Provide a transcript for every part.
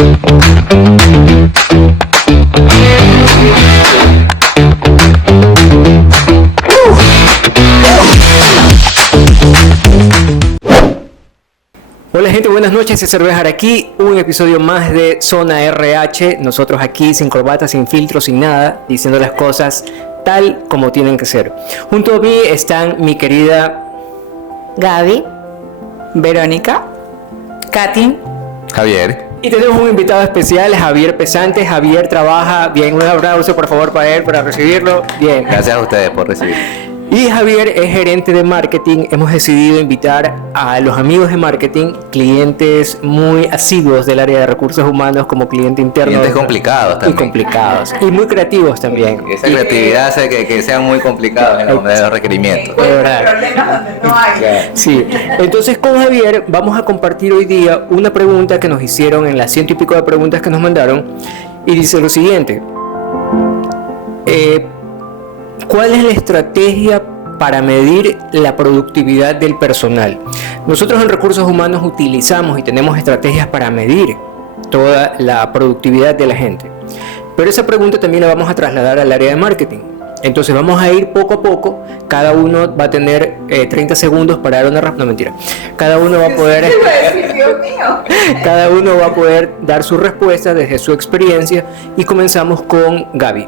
Hola gente, buenas noches, César Bejar aquí, un episodio más de Zona RH, nosotros aquí sin corbata, sin filtro, sin nada, diciendo las cosas tal como tienen que ser. Junto a mí están mi querida Gaby, Verónica, Katy, Javier. y tenemos un invitado especial, Javier Pesante. Javier trabaja bien, un aplauso por favor para él, para recibirlo. Bien. Gracias a ustedes por recibir. Y Javier es gerente de marketing. Hemos decidido invitar a los amigos de marketing, clientes muy asiduos del área de recursos humanos como cliente interno. Clientes complicados también. Y complicados. Y muy creativos también. Esa creatividad hace que sean muy complicados en los requerimientos. De verdad. no hay. Sí. Entonces con Javier vamos a compartir hoy día una pregunta que nos hicieron en las 100 y pico de preguntas que nos mandaron. Y dice lo siguiente. ¿Cuál es la estrategia para medir la productividad del personal? Nosotros en recursos humanos utilizamos y tenemos estrategias para medir toda la productividad de la gente. Pero esa pregunta también la vamos a trasladar al área de marketing. Entonces vamos a ir poco a poco. Cada uno va a tener 30 segundos para dar una respuesta. No, mentira. Cada uno va a poder... Cada uno va a poder dar su respuesta desde su experiencia. Y comenzamos con Gaby.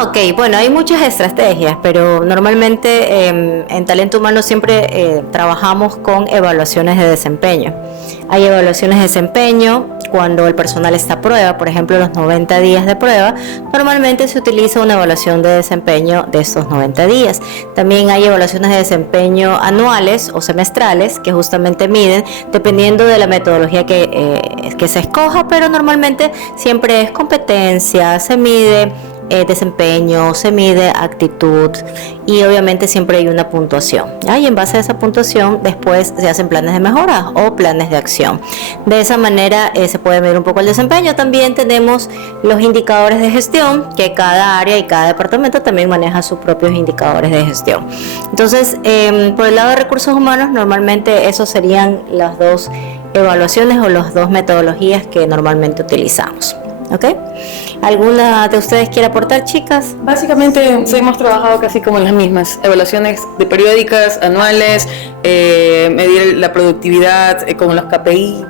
Ok, bueno, hay muchas estrategias, pero normalmente en talento humano siempre trabajamos con evaluaciones de desempeño. Hay evaluaciones de desempeño cuando el personal está a prueba, por ejemplo, los 90 días de prueba, normalmente se utiliza una evaluación de desempeño de estos 90 días. También hay evaluaciones de desempeño anuales o semestrales que justamente miden dependiendo de la metodología que se escoja, pero normalmente siempre es competencia, se mide desempeño, se mide actitud y obviamente siempre hay una puntuación, ¿ya? Y en base a esa puntuación después se hacen planes de mejora o planes de acción. De esa manera se puede medir un poco el desempeño. También tenemos los indicadores de gestión, que cada área y cada departamento también maneja sus propios indicadores de gestión. Entonces, por el lado de recursos humanos, normalmente esos serían las dos evaluaciones o las dos metodologías que normalmente utilizamos. ¿Ok? ¿Alguna de ustedes quiere aportar, chicas? Básicamente hemos trabajado casi como en las mismas evaluaciones de periódicas, anuales, medir la productividad con los KPI.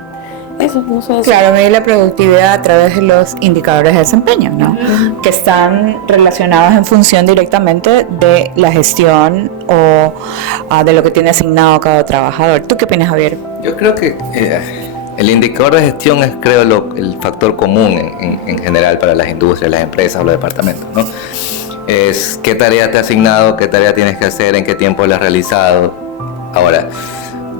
Eso, no sé. Claro, medir la productividad a través de los indicadores de desempeño, ¿no? Que están relacionados en función directamente de la gestión o de lo que tiene asignado cada trabajador. ¿Tú qué opinas, Javier? Yo creo que el indicador de gestión es, creo, el factor común en general para las industrias, las empresas o los departamentos, ¿no? Es qué tarea te ha asignado, qué tarea tienes que hacer, en qué tiempo la has realizado. Ahora,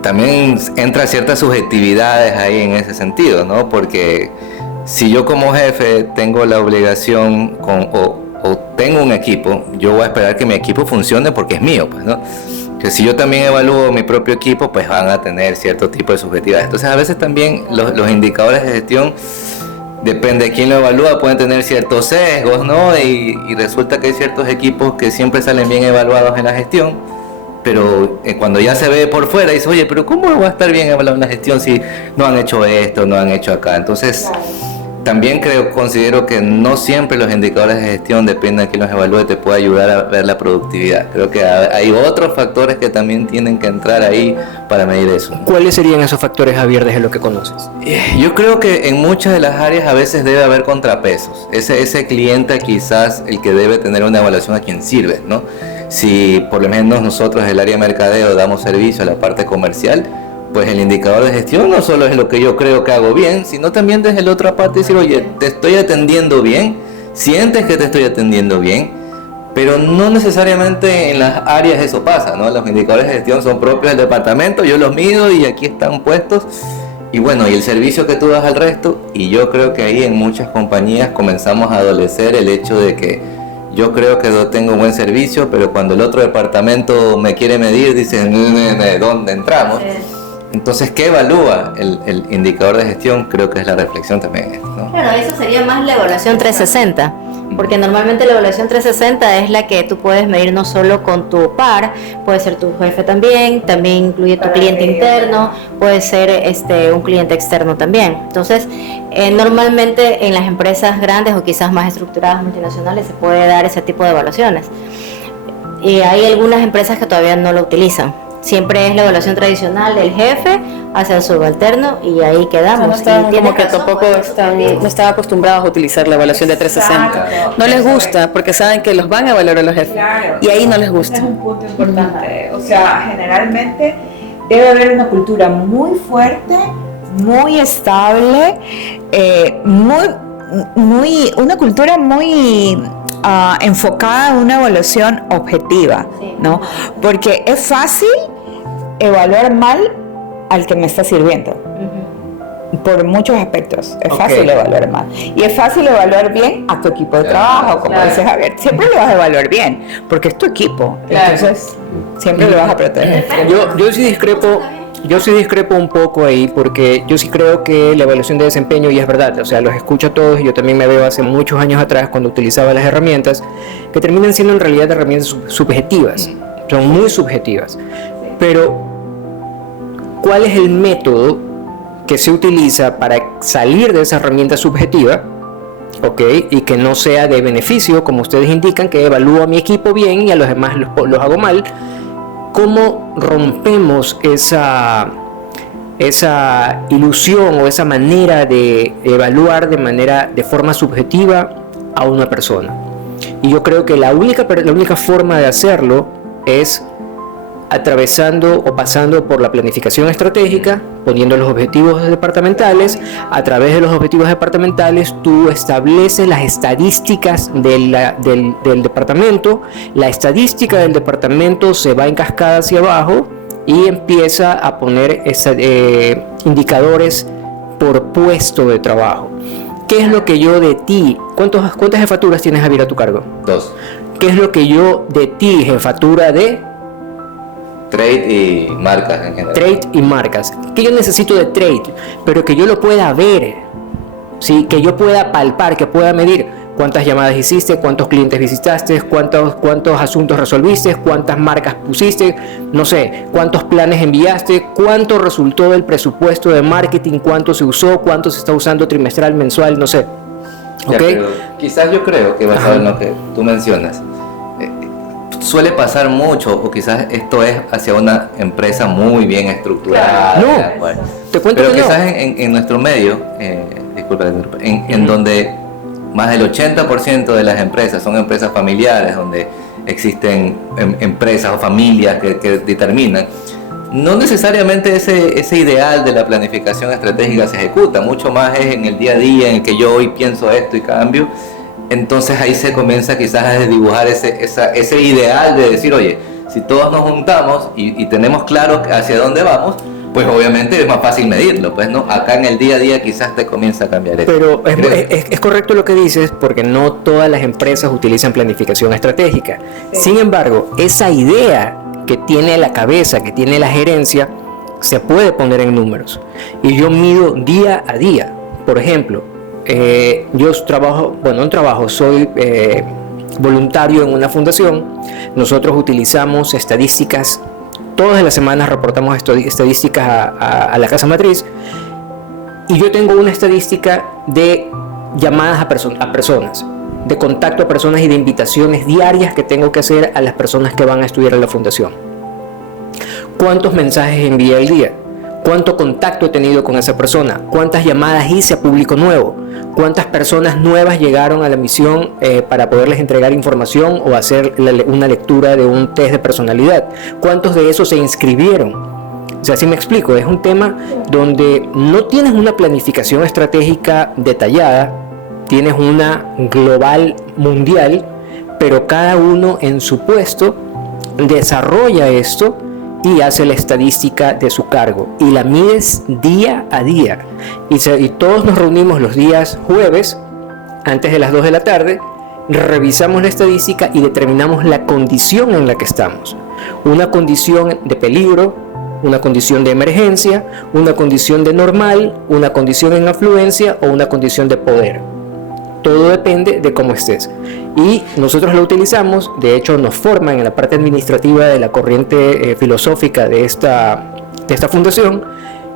también entra ciertas subjetividades ahí en ese sentido, ¿no? Porque si yo como jefe tengo la obligación o tengo un equipo, yo voy a esperar que mi equipo funcione porque es mío, pues, ¿no? Que si yo también evalúo mi propio equipo, pues van a tener cierto tipo de subjetividades. Entonces a veces también los indicadores de gestión, depende de quién lo evalúa, pueden tener ciertos sesgos, ¿no? Y resulta que hay ciertos equipos que siempre salen bien evaluados en la gestión, pero cuando ya se ve por fuera, dice, oye, pero ¿cómo va a estar bien evaluado en la gestión si no han hecho esto, no han hecho acá? Entonces, también considero que no siempre los indicadores de gestión, depende de quién los evalúe, te puede ayudar a ver la productividad. Creo que hay otros factores que también tienen que entrar ahí para medir eso. ¿Cuáles serían esos factores, Javier, desde lo que conoces? Yo creo que en muchas de las áreas a veces debe haber contrapesos. Ese cliente quizás el que debe tener una evaluación a quien sirve, ¿no? Si por lo menos nosotros del área de mercadeo damos servicio a la parte comercial, pues el indicador de gestión no solo es lo que yo creo que hago bien, sino también desde la otra parte decir, oye, te estoy atendiendo bien, sientes que te estoy atendiendo bien, pero no necesariamente en las áreas eso pasa, ¿no? Los indicadores de gestión son propios del departamento, yo los mido y aquí están puestos, y bueno, y el servicio que tú das al resto, y yo creo que ahí en muchas compañías comenzamos a adolecer el hecho de que yo creo que yo tengo buen servicio, pero cuando el otro departamento me quiere medir, dicen, ¿dónde entramos? Entonces, ¿qué evalúa el indicador de gestión? Creo que es la reflexión también, ¿no? Claro, eso sería más la evaluación 360. Porque normalmente la evaluación 360 es la que tú puedes medir no solo con tu par, puede ser tu jefe también incluye tu cliente interno, puede ser un cliente externo también. Entonces, normalmente en las empresas grandes o quizás más estructuradas multinacionales se puede dar ese tipo de evaluaciones. Y hay algunas empresas que todavía no lo utilizan. Siempre es la evaluación tradicional del jefe hacia el subalterno y ahí quedamos. Como que tampoco no están acostumbrados a utilizar la evaluación de 360. No les gusta porque saben que los van a evaluar a los jefes. Y ahí no les gusta. Ese es un punto importante. O sea, generalmente debe haber una cultura muy fuerte, muy estable, una cultura muy enfocada en una evaluación objetiva, ¿no? Porque es fácil evaluar mal al que me está sirviendo. Por muchos aspectos, es fácil evaluar mal. Y es fácil evaluar bien a tu equipo de trabajo, como dice Javier. Siempre lo vas a evaluar bien, porque es tu equipo. Entonces, siempre lo vas a proteger. Yo sí discrepo un poco ahí, porque yo sí creo que la evaluación de desempeño, y es verdad, o sea, los escucho a todos, y yo también me veo hace muchos años atrás cuando utilizaba las herramientas, que terminan siendo en realidad herramientas subjetivas, son muy subjetivas. Pero, ¿cuál es el método que se utiliza para salir de esa herramienta subjetiva? Y que no sea de beneficio, como ustedes indican, que evalúo a mi equipo bien y a los demás los hago mal. ¿Cómo rompemos esa ilusión o esa manera de evaluar de forma subjetiva a una persona? Y yo creo que la única forma de hacerlo es atravesando o pasando por la planificación estratégica, poniendo los objetivos departamentales. A través de los objetivos departamentales tú estableces las estadísticas del departamento. La estadística del departamento se va en cascada hacia abajo y empieza a poner indicadores por puesto de trabajo. ¿Qué es lo que yo de ti? ¿Cuántas jefaturas tienes, Javier, a tu cargo? 2. ¿Qué es lo que yo de ti, jefatura de trade y marcas en general? Trade y marcas. Que yo necesito de trade, pero que yo lo pueda ver, ¿sí? Que yo pueda palpar, que pueda medir cuántas llamadas hiciste, cuántos clientes visitaste, cuántos asuntos resolviste, cuántas marcas pusiste, no sé, cuántos planes enviaste, cuánto resultó del presupuesto de marketing, cuánto se usó, cuánto se está usando trimestral, mensual, no sé. ¿Okay? Quizás yo creo que basado en lo que tú mencionas, suele pasar mucho, o quizás esto es hacia una empresa muy bien estructurada. No, bueno, te cuento pero que quizás no. en nuestro medio, disculpa, en donde más del 80% de las empresas son empresas familiares, donde existen empresas o familias que determinan, no necesariamente ese ideal de la planificación estratégica se ejecuta, mucho más es en el día a día en el que yo hoy pienso esto y cambio. Entonces ahí se comienza quizás a dibujar ese ideal de decir, oye, si todos nos juntamos y tenemos claro hacia dónde vamos, pues obviamente es más fácil medirlo, pues no, acá en el día a día quizás te comienza a cambiar eso. Pero es correcto lo que dices, porque no todas las empresas utilizan planificación estratégica. Sin embargo, esa idea que tiene la cabeza, que tiene la gerencia, se puede poner en números. Y yo mido día a día. Por ejemplo, soy voluntario en una fundación. Nosotros utilizamos estadísticas, todas las semanas reportamos estadísticas a la casa matriz, y yo tengo una estadística de llamadas a personas, de contacto a personas y de invitaciones diarias que tengo que hacer a las personas que van a estudiar en la fundación. ¿Cuántos mensajes envié al día? ¿Cuánto contacto he tenido con esa persona? ¿Cuántas llamadas hice a público nuevo? ¿Cuántas personas nuevas llegaron a la misión para poderles entregar información o hacer una lectura de un test de personalidad? ¿Cuántos de esos se inscribieron? O sea, si me explico, es un tema donde no tienes una planificación estratégica detallada, tienes una global mundial, pero cada uno en su puesto desarrolla esto y hace la estadística de su cargo y la mides día a día, y todos nos reunimos los días jueves antes de las 2 de la tarde, revisamos la estadística y determinamos la condición en la que estamos, una condición de peligro, una condición de emergencia, una condición de normal, una condición en afluencia o una condición de poder. Todo depende de cómo estés. Y nosotros lo utilizamos, de hecho nos forman en la parte administrativa de la corriente filosófica de esta fundación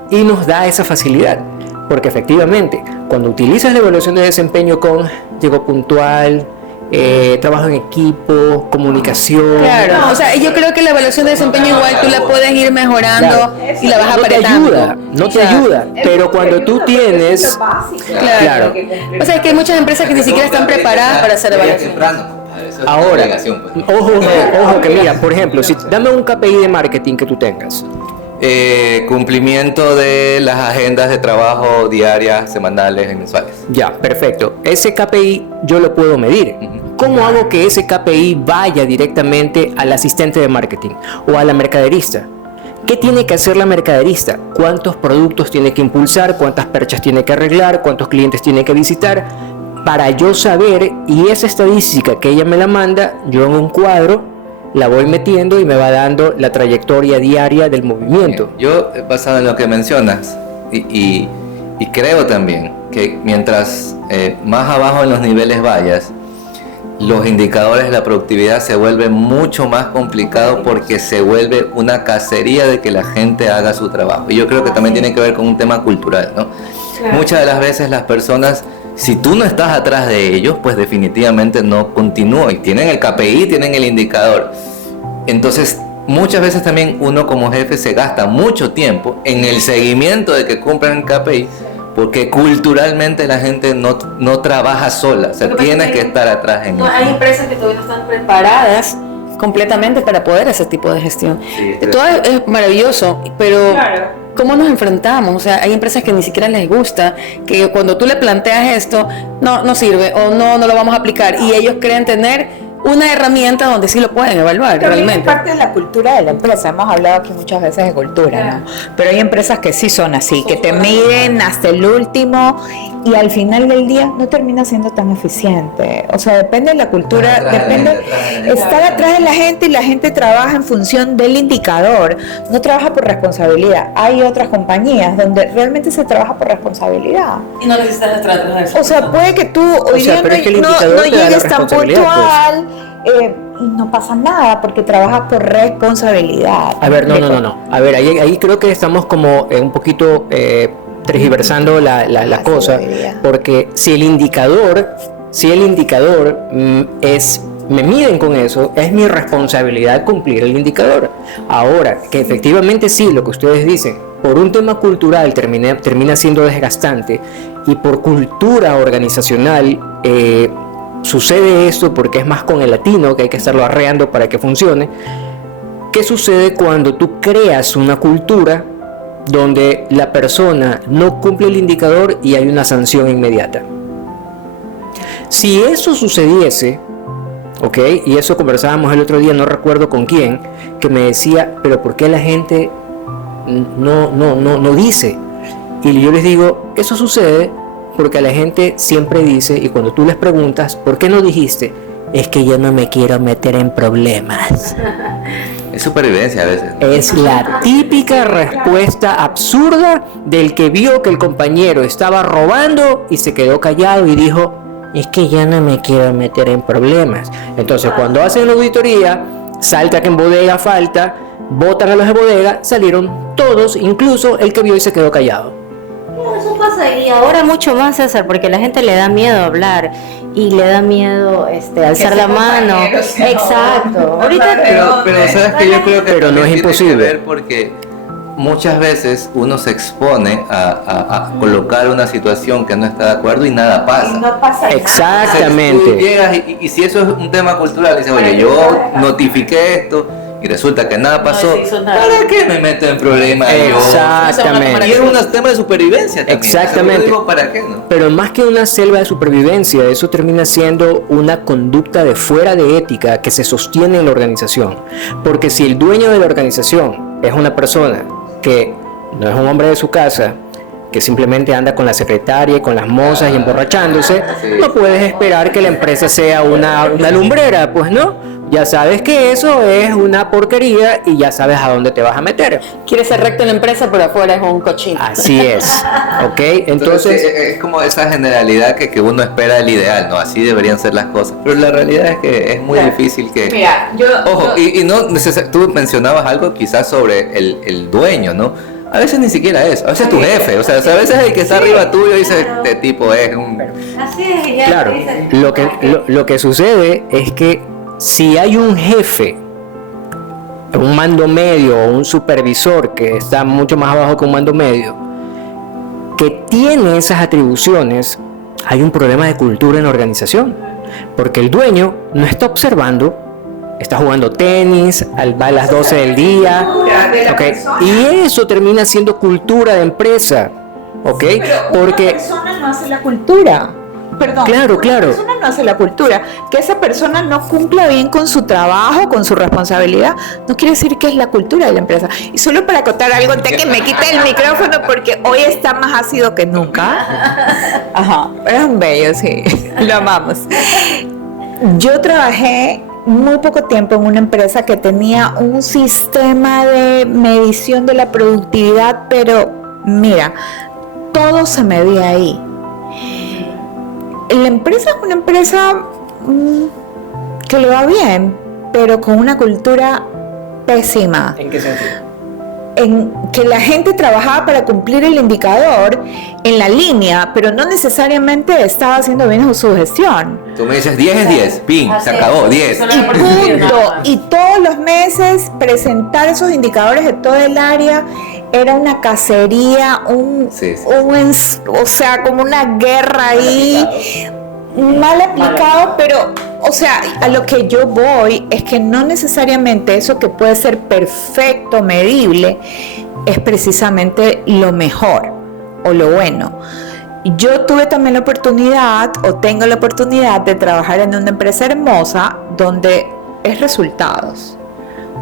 y nos da esa facilidad. Porque efectivamente, cuando utilizas la evaluación de desempeño con llego puntual, trabajo en equipo, comunicación. Claro, o sea, yo creo que la evaluación de desempeño igual tú la puedes ir mejorando, claro, y la vas apretando. No te ayuda, pero cuando tú tienes... Claro. O sea, es que hay muchas empresas que ni siquiera están preparadas para hacer evaluación. Ahora, ojo que mira, por ejemplo, dame un KPI de marketing que tú tengas. Cumplimiento de las agendas de trabajo diarias, semanales y mensuales. Ya, perfecto. Ese KPI yo lo puedo medir. ¿Cómo hago que ese KPI vaya directamente al asistente de marketing o a la mercaderista? ¿Qué tiene que hacer la mercaderista? ¿Cuántos productos tiene que impulsar? ¿Cuántas perchas tiene que arreglar? ¿Cuántos clientes tiene que visitar? Para yo saber, y esa estadística que ella me la manda, yo en un cuadro la voy metiendo y me va dando la trayectoria diaria del movimiento. Yo, basado en lo que mencionas, y creo también que mientras más abajo en los niveles vayas, los indicadores de la productividad se vuelven mucho más complicados porque se vuelve una cacería de que la gente haga su trabajo. Y yo creo que también tiene que ver con un tema cultural, ¿no? Claro. Muchas de las veces las personas, si tú no estás atrás de ellos, pues definitivamente no continúan. Y tienen el KPI, tienen el indicador. Entonces, muchas veces también uno como jefe se gasta mucho tiempo en el seguimiento de que cumplan el KPI, porque culturalmente la gente no trabaja sola, o sea, tiene que estar atrás en eso. Hay empresas que todavía no están preparadas completamente para poder hacer ese tipo de gestión. Sí, todo es maravilloso, pero claro, ¿cómo nos enfrentamos? O sea, hay empresas que ni siquiera les gusta, que cuando tú le planteas esto, no sirve o no lo vamos a aplicar, y ellos creen tener una herramienta donde sí lo pueden evaluar. También realmente es parte de la cultura de la empresa. Hemos hablado aquí muchas veces de cultura, ¿no? Pero hay empresas que sí son así, que te miden hasta el último y al final del día no termina siendo tan eficiente. O sea, depende de la cultura, depende estar atrás de la gente, y la gente trabaja en función del indicador, no trabaja por responsabilidad. Hay otras compañías donde realmente se trabaja por responsabilidad. Y no necesitas estar de eso. O sea, puede que tú hoy día no llegues tan puntual, y no pasa nada porque trabajas por responsabilidad. A ver, no. A ver, ahí creo que estamos como un poquito tergiversando la cosa, porque si el indicador me miden con eso, es mi responsabilidad cumplir el indicador. Ahora, que efectivamente sí, lo que ustedes dicen, por un tema cultural termina siendo desgastante, y por cultura organizacional sucede esto porque es más con el latino, que hay que estarlo arreando para que funcione. ¿Qué sucede cuando tú creas una cultura donde la persona no cumple el indicador y hay una sanción inmediata? Si eso sucediese, ¿ok? Y eso conversábamos el otro día, no recuerdo con quién, que me decía, pero ¿por qué la gente no dice? Y yo les digo, eso sucede porque la gente siempre dice, y cuando tú les preguntas, ¿por qué no dijiste? Es que yo no me quiero meter en problemas. Es supervivencia a veces. Es la típica respuesta absurda del que vio que el compañero estaba robando y se quedó callado y dijo, es que ya no me quiero meter en problemas. Entonces, cuando hacen la auditoría, salta que en bodega falta, botan a los de bodega, salieron todos, incluso el que vio y se quedó callado. No, eso pasa, y ahora mucho más, César, porque a la gente le da miedo hablar y le da miedo alzar la mano. Exacto. Ahorita pero sabes que yo creo que no es imposible, porque muchas veces uno se expone a colocar una situación que no está de acuerdo y nada pasa. No pasa. Exactamente. Entonces, tú llegas y si eso es un tema cultural, dices, oye, yo notifiqué esto y resulta que nada pasó, ¿para qué me meto en problemas? Exactamente. Y es un tema de supervivencia también. Exactamente. O sea, yo digo, ¿para qué no? Pero más que una selva de supervivencia, eso termina siendo una conducta de fuera de ética que se sostiene en la organización. Porque si el dueño de la organización es una persona que no es un hombre de su casa, que simplemente anda con la secretaria y con las mozas y emborrachándose, no puedes esperar que la empresa sea una lumbrera, pues no. ya sabes que eso es una porquería y ya sabes a dónde te vas a meter. Quiere ser recto en la empresa, pero afuera es un cochino. Así es, ¿ok? Entonces es como esa generalidad que uno espera el ideal, ¿no? Así deberían ser las cosas. Pero la realidad es que es muy difícil que... Mira, Ojo, y no tú mencionabas algo quizás sobre el dueño, ¿no? A veces ni siquiera es, a veces tu jefe, o sea, a veces el que está arriba tuyo dice, este tipo es un... Así es, ya claro, lo que sucede es que si hay un jefe, un mando medio o un supervisor que está mucho más abajo que un mando medio, que tiene esas atribuciones, hay un problema de cultura en la organización, porque el dueño no está observando, está jugando tenis, va a las 12 del día, ¿okay? Y eso termina siendo cultura de empresa, ¿ok? Porque una persona no hace la cultura. Perdón, claro. Una persona no hace la cultura. Que esa persona no cumpla bien con su trabajo, con su responsabilidad, no quiere decir que es la cultura de la empresa. Y solo para acotar algo, antes que me quite el micrófono porque hoy está más ácido que nunca. Ajá, es un bello, sí, lo amamos. Yo trabajé muy poco tiempo en una empresa que tenía un sistema de medición de la productividad, pero mira, todo se medía ahí. La empresa es una empresa que le va bien, pero con una cultura pésima. ¿en qué sentido? En que la gente trabajaba para cumplir el indicador en la línea, pero no necesariamente estaba haciendo bien su gestión. Tú me dices 10 es 10, pin, se acabó, 10. Y punto. Y todos los meses presentar esos indicadores de todo el área era una cacería, o sea, como una guerra ahí, mal aplicado, pero, o sea, a lo que yo voy es que no necesariamente eso que puede ser perfecto, medible, es precisamente lo mejor o lo bueno. Yo tuve también la oportunidad, o tengo la oportunidad de trabajar en una empresa hermosa donde es resultados.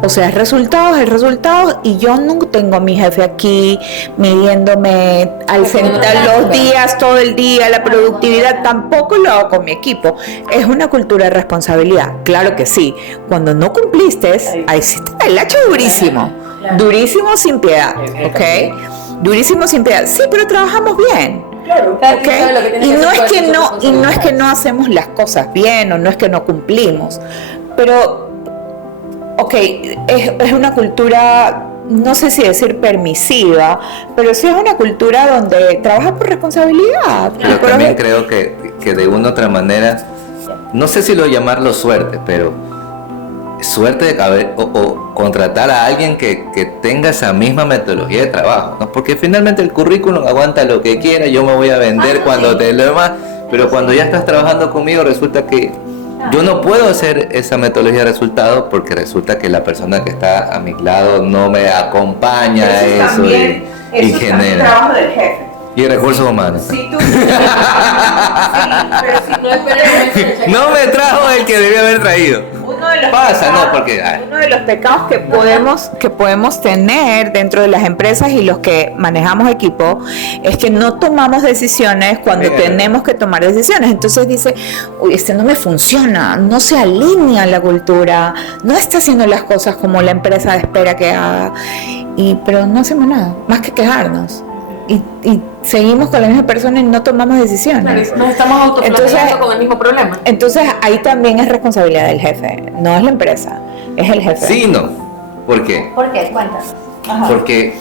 O sea, es resultados, y yo no tengo a mi jefe aquí midiéndome al sentar los días, todo el día, la productividad, tampoco lo hago con mi equipo. Es una cultura de responsabilidad, claro que sí. Cuando no cumpliste, ahí sí te da el hacha durísimo, durísimo sin piedad, ¿ok? Durísimo sin piedad, sí, pero trabajamos bien. Claro, ¿Okay? Y no es que no hacemos las cosas bien, o no es que no cumplimos, pero es una cultura, no sé si decir permisiva, pero sí es una cultura donde trabajas por responsabilidad. Pero también creo que de una u otra manera, no sé si lo llamarlo suerte, pero suerte de haber o contratar a alguien que tenga esa misma metodología de trabajo, ¿no? Porque finalmente el currículum aguanta lo que quiera, yo me voy a vender cuando te lo demás, pero cuando ya estás trabajando conmigo resulta que yo no puedo hacer esa metodología de resultados porque resulta que la persona que está a mi lado no me acompaña a eso y genera. Trabajo del jefe. Y recursos humanos. Si tú no me trajo el que debía haber traído. Uno de los pecados que podemos tener dentro de las empresas y los que manejamos equipo es que no tomamos decisiones cuando tenemos que tomar decisiones. Entonces dice, uy, no me funciona, no se alinea la cultura, no está haciendo las cosas como la empresa espera que haga, pero no hacemos nada, más que quejarnos. Y seguimos con la misma persona y no tomamos decisiones. Claro, nos estamos autoflagelando con el mismo problema. Entonces ahí también es responsabilidad del jefe, no es la empresa, es el jefe. Sí, no. ¿Por qué? ¿Por qué? Cuéntanos. Porque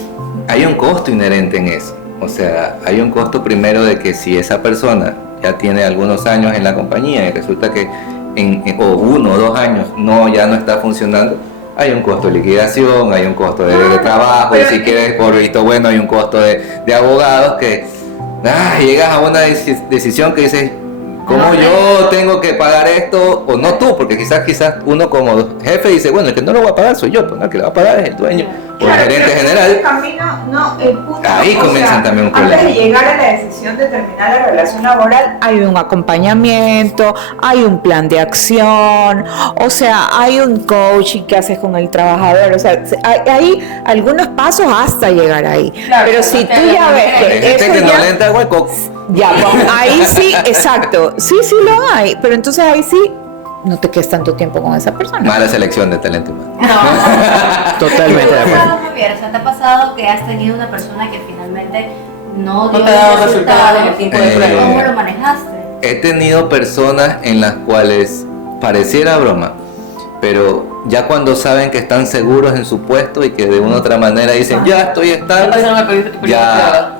hay un costo inherente en eso. O sea, hay un costo primero de que si esa persona ya tiene algunos años en la compañía y resulta que o 1 o 2 años ya no está funcionando, hay un costo de liquidación, hay un costo de trabajo, y si quieres por visto bueno hay un costo de abogados que llegas a una decisión que dices, ¿cómo yo tengo que pagar esto? O no tú, porque quizás uno como jefe dice, bueno, el que no lo va a pagar soy yo, pues no, el que lo va a pagar es el dueño o el gerente general. Ahí comienzan también un problema. Antes de llegar a la decisión de terminar la relación laboral, hay un acompañamiento, hay un plan de acción, o sea, hay un coaching que haces con el trabajador, o sea, hay algunos pasos hasta llegar ahí. Claro, pero si tú ya ves que hay gente que no le entra hueco. Ya, pues, ahí sí, exacto, sí lo hay, pero entonces ahí sí no te quedes tanto tiempo con esa persona. Mala selección de talento humano. Totalmente de acuerdo. Javier, o sea, ¿te ha pasado que has tenido una persona que finalmente no dio te ha dado los resultados en el tiempo de prueba? ¿Cómo lo manejaste? He tenido personas en las cuales pareciera broma, pero ya cuando saben que están seguros en su puesto y que de una u otra manera dicen, ya estoy estable, ya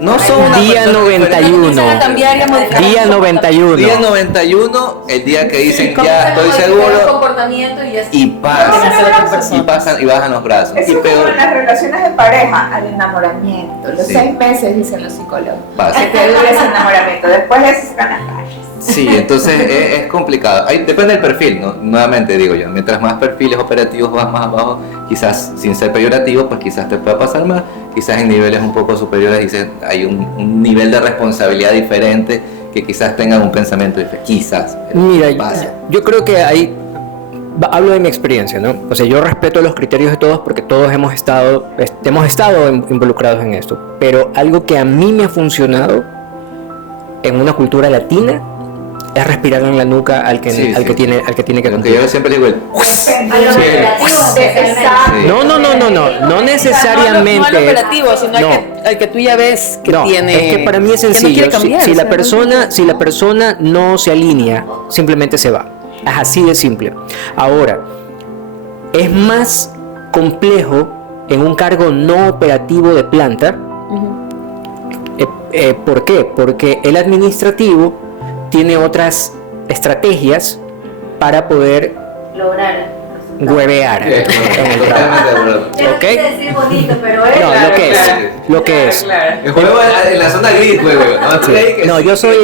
no son una Día persona 91. Día 91. Día 91, el día que dicen, Comienzan ya a estoy modificar seguro, el comportamiento y ya y pasan. pasan y bajan los brazos. Es Y como peor, en las relaciones de pareja, al enamoramiento. Los Sí. 6 meses, dicen los psicólogos, pasa. que te dure ese enamoramiento. Después es ganas calles. Sí, entonces es complicado. Depende del perfil, ¿no? Nuevamente digo yo, mientras más perfiles operativos vas más abajo, quizás sin ser peyorativo, pues quizás te pueda pasar más, quizás en niveles un poco superiores hay un nivel de responsabilidad diferente, que quizás tengan un pensamiento diferente, quizás. pero Mira, pasa. yo creo que hablo de mi experiencia, ¿no? O sea, yo respeto los criterios de todos porque todos hemos estado involucrados en esto, pero algo que a mí me ha funcionado en una cultura latina es respirar en la nuca al que Sí, sí. tiene que Lo que cumplir. yo siempre digo, A lo Sí. operativo, Sí. No necesariamente. No al operativo, sino No. al que tú ya ves que No, tiene. es que para mí es que no sencillo. quiere cambiar, si o sea, la persona no se alinea, simplemente se va. Es así de simple. Ahora, es más complejo en un cargo no operativo de planta. ¿Por qué? Porque el administrativo tiene otras estrategias para poder lograr. huevear en el trabajo. totalmente de acuerdo. Yo no ¿Ok? quise decir bonito, pero es. No, lo que es. El juego en la zona gris, juego, ¿no? Sí. No, yo soy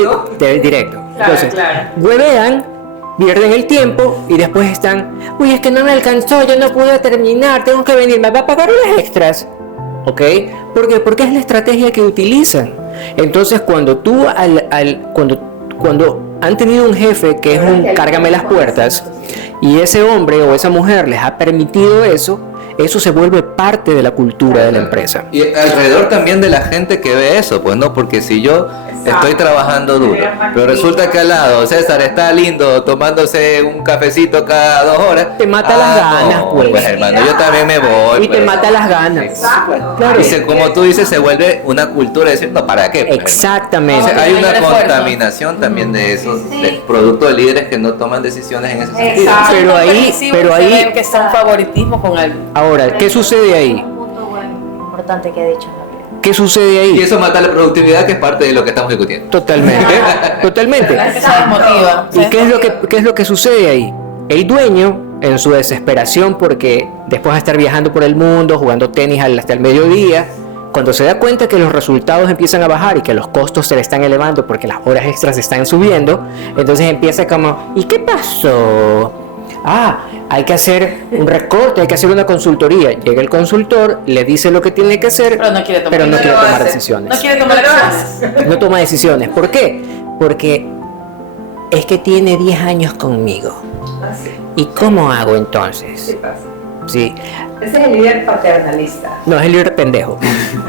directo. Entonces, huevean, pierden el tiempo y después están, uy, es que no me alcanzó, yo no pude terminar, tengo que venir, me va a pagar unas extras. ¿Ok? ¿Por qué? Porque es la estrategia que utilizan. Entonces, cuando tú cuando han tenido un jefe que es un cárgame las puertas y ese hombre o esa mujer les ha permitido eso se vuelve parte de la cultura de la empresa. Y alrededor también de la gente que ve eso, pues no, porque si yo estoy trabajando duro, pero resulta que al lado César está lindo tomándose un cafecito cada 2 horas, Te mata las ganas, no, pues. hermano, yo también me voy. Y te pues. mata las ganas. Claro. Como tú dices, se vuelve una cultura de decir, no, ¿para qué? Pues, Exactamente. hermano. O sea, hay una Refuerzo. contaminación también de eso, del producto de líderes que no toman decisiones en ese sentido. Pero ahí- que está un favoritismo con algo. Ahora, ¿qué sucede ahí? Un punto bueno, importante que ha dicho Javier. ¿Qué sucede Y ahí? eso mata la productividad, que es parte de lo que estamos discutiendo. Totalmente. Totalmente. La gente se desmotiva. ¿Y qué es lo que sucede ahí? El dueño, en su desesperación, porque después de estar viajando por el mundo, jugando tenis hasta el mediodía, cuando se da cuenta que los resultados empiezan a bajar y que los costos se le están elevando porque las horas extras se están subiendo, entonces empieza como, ¿y qué pasó? Hay que hacer un recorte, hay que hacer una consultoría. Llega el consultor, le dice lo que tiene que hacer, Pero no quiere tomar, pero no quiere tomar hace. decisiones. No quiere tomar acciones. No toma decisiones. ¿Por qué? Porque es que tiene 10 años conmigo. ¿Y cómo hago entonces? Sí. Ese es el líder paternalista. No, es el líder pendejo.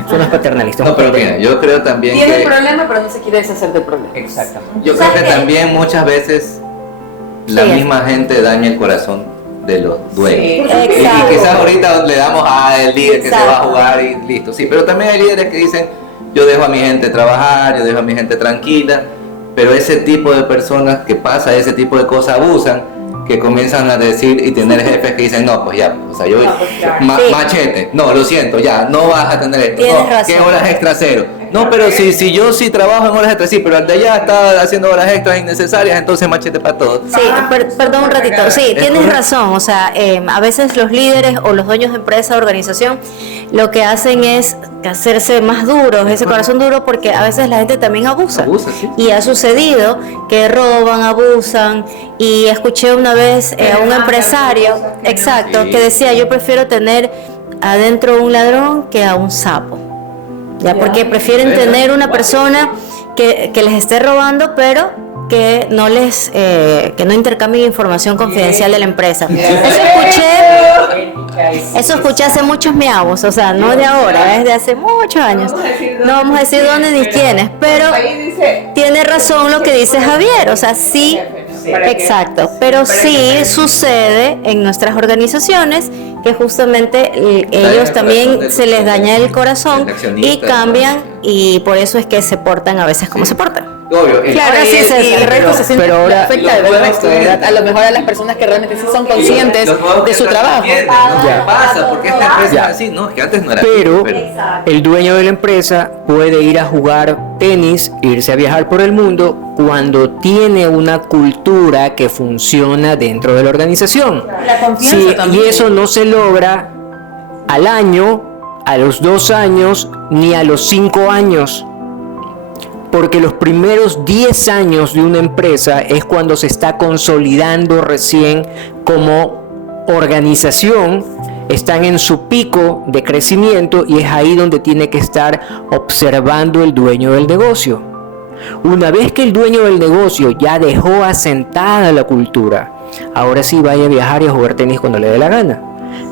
Son los paternalistas. No, pero mira, yo creo también Tiene el que... problema, pero no se quiere deshacer del problema. Exactamente. Yo creo que también muchas veces la misma gente daña el corazón de los dueños. Sí, Y exacto. quizás ahorita le damos el líder que se va a Exacto. jugar y listo. Sí, pero también hay líderes que dicen, yo dejo a mi gente trabajar, yo dejo a mi gente tranquila, pero ese tipo de personas que pasa ese tipo de cosas abusan, que comienzan a decir y tener jefes que dicen, no, pues ya, o sea, yo Sí. machete, no, lo siento, ya, no vas a tener esto, Tienes no, razón. ¿qué horas extra cero? No, pero si yo sí trabajo en horas extras, sí, pero el de allá está haciendo horas extras innecesarias, entonces machete para todos. Sí, perdón un ratito. Sí, Es tienes correcto. razón. O sea, a veces los líderes o los dueños de empresa, organización, lo que hacen es hacerse más duros, ese corazón duro, porque a veces la gente también abusa. Abusa, sí. Y ha sucedido que roban, abusan. Y escuché una vez a un empresario, exacto, Sí. que decía, yo prefiero tener adentro un ladrón que a un sapo. Ya, porque prefieren tener una persona que les esté robando, pero que no intercambien información confidencial de la empresa. Eso escuché hace muchos miavos, o sea, no de ahora, es de hace muchos años. No vamos a decir dónde ni quiénes, pero tiene razón lo que dice Javier, o sea, sí Exacto, pero sí sucede en nuestras organizaciones que justamente ellos también se les daña el corazón y cambian, y por eso es que se portan a veces como se portan. Obvio, Claro, Ahora y, sí se y el hace, resto se siente pero ahora- afecta del resto, ¿verdad? A lo mejor a las personas que realmente sí son conscientes de su trabajo. ¿Qué pasa? ¿Por qué esta empresa es así? No, es que antes no era Pero así. el dueño de la empresa puede ir a jugar tenis, irse a viajar por el mundo cuando tiene una cultura que funciona dentro de la organización. La confianza Sí, y también. eso no se logra al año, a los 2 años, ni a los 5 años. Porque los primeros 10 años de una empresa es cuando se está consolidando recién como organización, están en su pico de crecimiento y es ahí donde tiene que estar observando el dueño del negocio. Una vez que el dueño del negocio ya dejó asentada la cultura, ahora sí vaya a viajar y a jugar tenis cuando le dé la gana.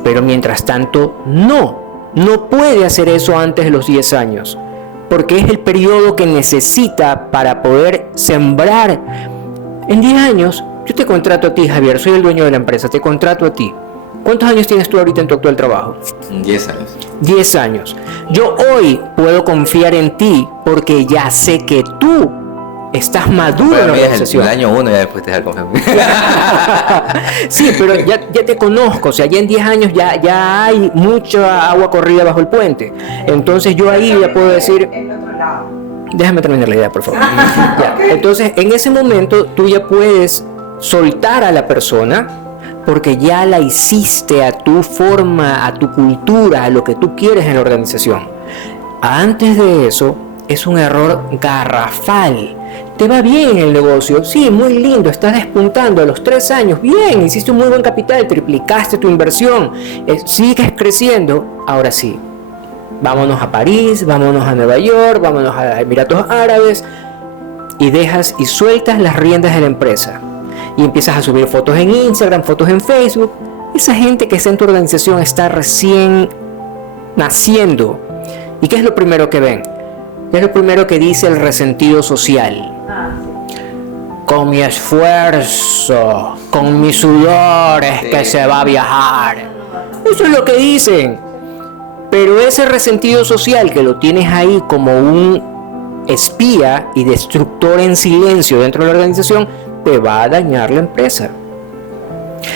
Pero mientras tanto, no puede hacer eso antes de los 10 años. Porque es el periodo que necesita para poder sembrar. En 10 años, yo te contrato a ti, Javier, soy el dueño de la empresa, te contrato a ti. ¿Cuántos años tienes tú ahorita en tu actual trabajo? 10 años. 10 años. Yo hoy puedo confiar en ti porque ya sé que tú estás maduro Para en la mí es organización. el año 1 y ya después te dejar confiar. Sí, pero ya te conozco, o sea, ya en 10 años ya hay mucha agua corrida bajo el puente. Entonces yo ahí ya puedo decir... Déjame terminar la idea, por favor. Ya. Entonces, en ese momento tú ya puedes soltar a la persona porque ya la hiciste a tu forma, a tu cultura, a lo que tú quieres en la organización. Antes de eso, es un error garrafal. Te va bien en el negocio, sí, muy lindo, estás despuntando a los 3 años, bien, hiciste un muy buen capital, triplicaste tu inversión, sigues creciendo, ahora sí. Vámonos a París, vámonos a Nueva York, vámonos a Emiratos Árabes y dejas y sueltas las riendas de la empresa y empiezas a subir fotos en Instagram, fotos en Facebook. Esa gente que está en tu organización está recién naciendo. ¿Y qué es lo primero que ven? ¿Qué es lo primero que dice el resentido social? Con mi esfuerzo, con mis sudores que se va a viajar. Eso es lo que dicen. Pero ese resentido social que lo tienes ahí como un espía y destructor en silencio dentro de la organización, te va a dañar la empresa.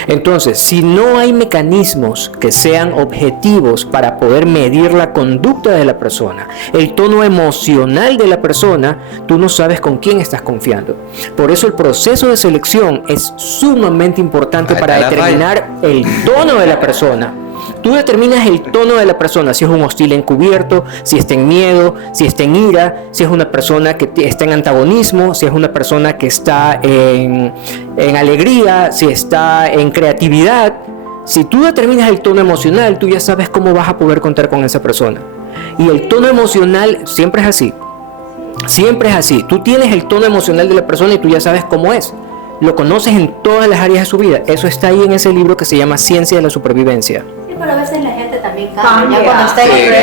Entonces, si no hay mecanismos que sean objetivos para poder medir la conducta de la persona, el tono emocional de la persona, tú no sabes con quién estás confiando. Por eso el proceso de selección es sumamente importante para determinar el tono de la persona. Tú determinas el tono de la persona, si es un hostil encubierto, si está en miedo, si está en ira, si es una persona que está en antagonismo, si es una persona que está en alegría, si está en creatividad. Si tú determinas el tono emocional, tú ya sabes cómo vas a poder contar con esa persona. Y el tono emocional siempre es así. Siempre es así. Tú tienes el tono emocional de la persona y tú ya sabes cómo es. Lo conoces en todas las áreas de su vida. Eso está ahí en ese libro que se llama Ciencia de la Supervivencia. Pero a veces la gente también cambia. Ya cuando está en el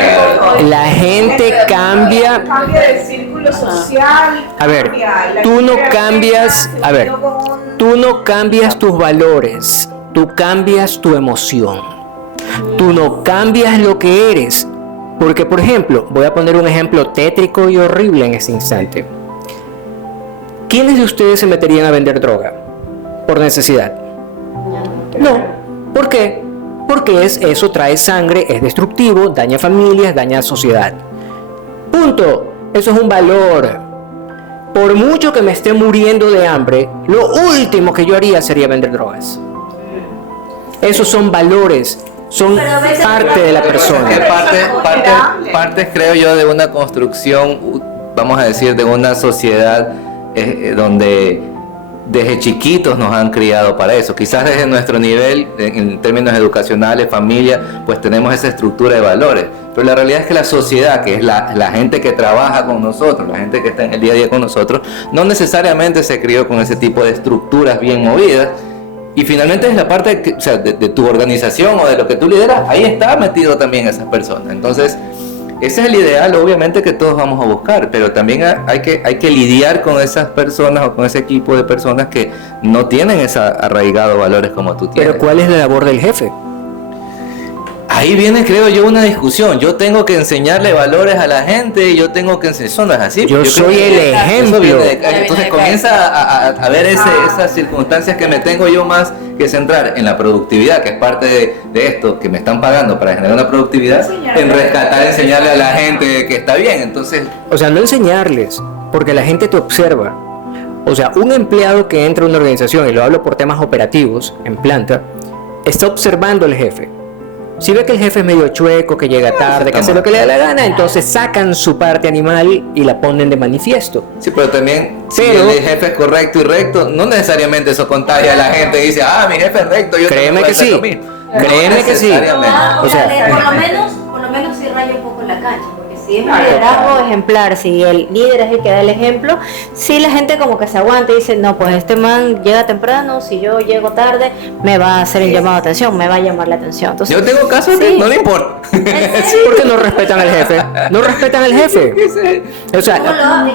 Sí. La gente cambia. Cambia de círculo social. A ver, cambia la tú no vida cambias, plena, a ver, se metió con un- tú no cambias tus valores, tú cambias tu emoción. Tú no cambias lo que eres. Porque, por ejemplo, voy a poner un ejemplo tétrico y horrible en este instante. ¿Quiénes de ustedes se meterían a vender droga? Por necesidad. No. ¿Por qué? Porque eso trae sangre, es destructivo, daña familias, daña sociedad. Punto. Eso es un valor. Por mucho que me esté muriendo de hambre, lo último que yo haría sería vender drogas. Esos son valores, son parte de la persona. Que parte creo yo de una construcción, vamos a decir, de una sociedad donde desde chiquitos nos han criado para eso. Quizás desde nuestro nivel, en términos educacionales, familia, pues tenemos esa estructura de valores. Pero la realidad es que la sociedad, que es la gente que trabaja con nosotros, la gente que está en el día a día con nosotros, no necesariamente se crió con ese tipo de estructuras bien movidas. Y finalmente es la parte de tu organización o de lo que tú lideras, ahí está metido también esa persona. Entonces, ese es el ideal, obviamente, que todos vamos a buscar, pero también hay que lidiar con esas personas o con ese equipo de personas que no tienen ese arraigado valores como tú tienes. Pero ¿cuál es la labor del jefe? Ahí viene, creo yo, una discusión. Yo tengo que enseñarle valores a la gente, yo tengo que enseñar. Eso no es así. Yo soy creo que el eso ejemplo. viene de- entonces comienza a ver esas circunstancias que me tengo yo más que centrar en la productividad, que es parte de esto, que me están pagando para generar una productividad, en rescatar, enseñarle a la gente que está bien. Entonces, O sea, no enseñarles, porque la gente te observa. O sea, un empleado que entra a una organización, y lo hablo por temas operativos, en planta, está observando al jefe. Si ve que el jefe es medio chueco, que llega tarde, que hace lo que le da la gana, entonces sacan su parte animal y la ponen de manifiesto. sí, pero también, si Pero- el jefe es correcto y recto, no necesariamente eso contagia a la gente y dice, mi jefe es recto, yo Créeme también voy a que hacer sí. lo mismo. Créeme que sí. necesariamente. O sea, por lo menos sí raya un poco la cancha, porque si es un liderazgo ejemplar, si el líder es el que da el ejemplo, si la gente como que se aguanta y dice, no, pues este man llega temprano, si yo llego tarde, me va a hacer el llamado de atención, me va a llamar la atención. Entonces, Yo tengo casos que sí. no le importa. porque no respetan al jefe. No respetan al jefe. O sea,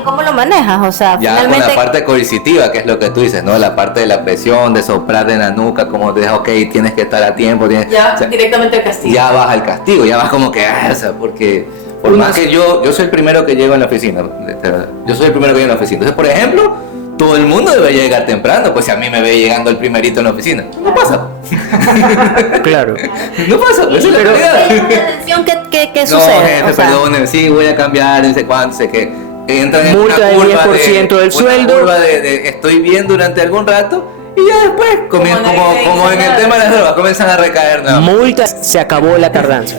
¿Cómo lo manejas? O sea, Ya con finalmente... la parte coercitiva, que es lo que tú dices, ¿no? La parte de la presión, de soplar en la nuca, como te dices, ok, tienes que estar a tiempo, Ya o sea, directamente al castigo. ya vas al castigo, ya vas como que, o sea, porque por más que yo soy el primero que llego en la oficina, yo soy el primero que llego en la oficina. Entonces, por ejemplo, todo el mundo debe llegar temprano, pues si a mí me ve llegando el primerito en la oficina, no pasa. claro. No pasa, pues es la Pero- realidad. atención, ¿qué No, sucede? jefe, O sea, perdone, sí, voy a cambiar, no sé cuánto, sé que entran en Multa una del curva 10% del una sueldo. curva de estoy bien durante algún rato y ya después, como en el tema de las drogas, comienzan a recaer nuevamente. Multas, se acabó la tardanza.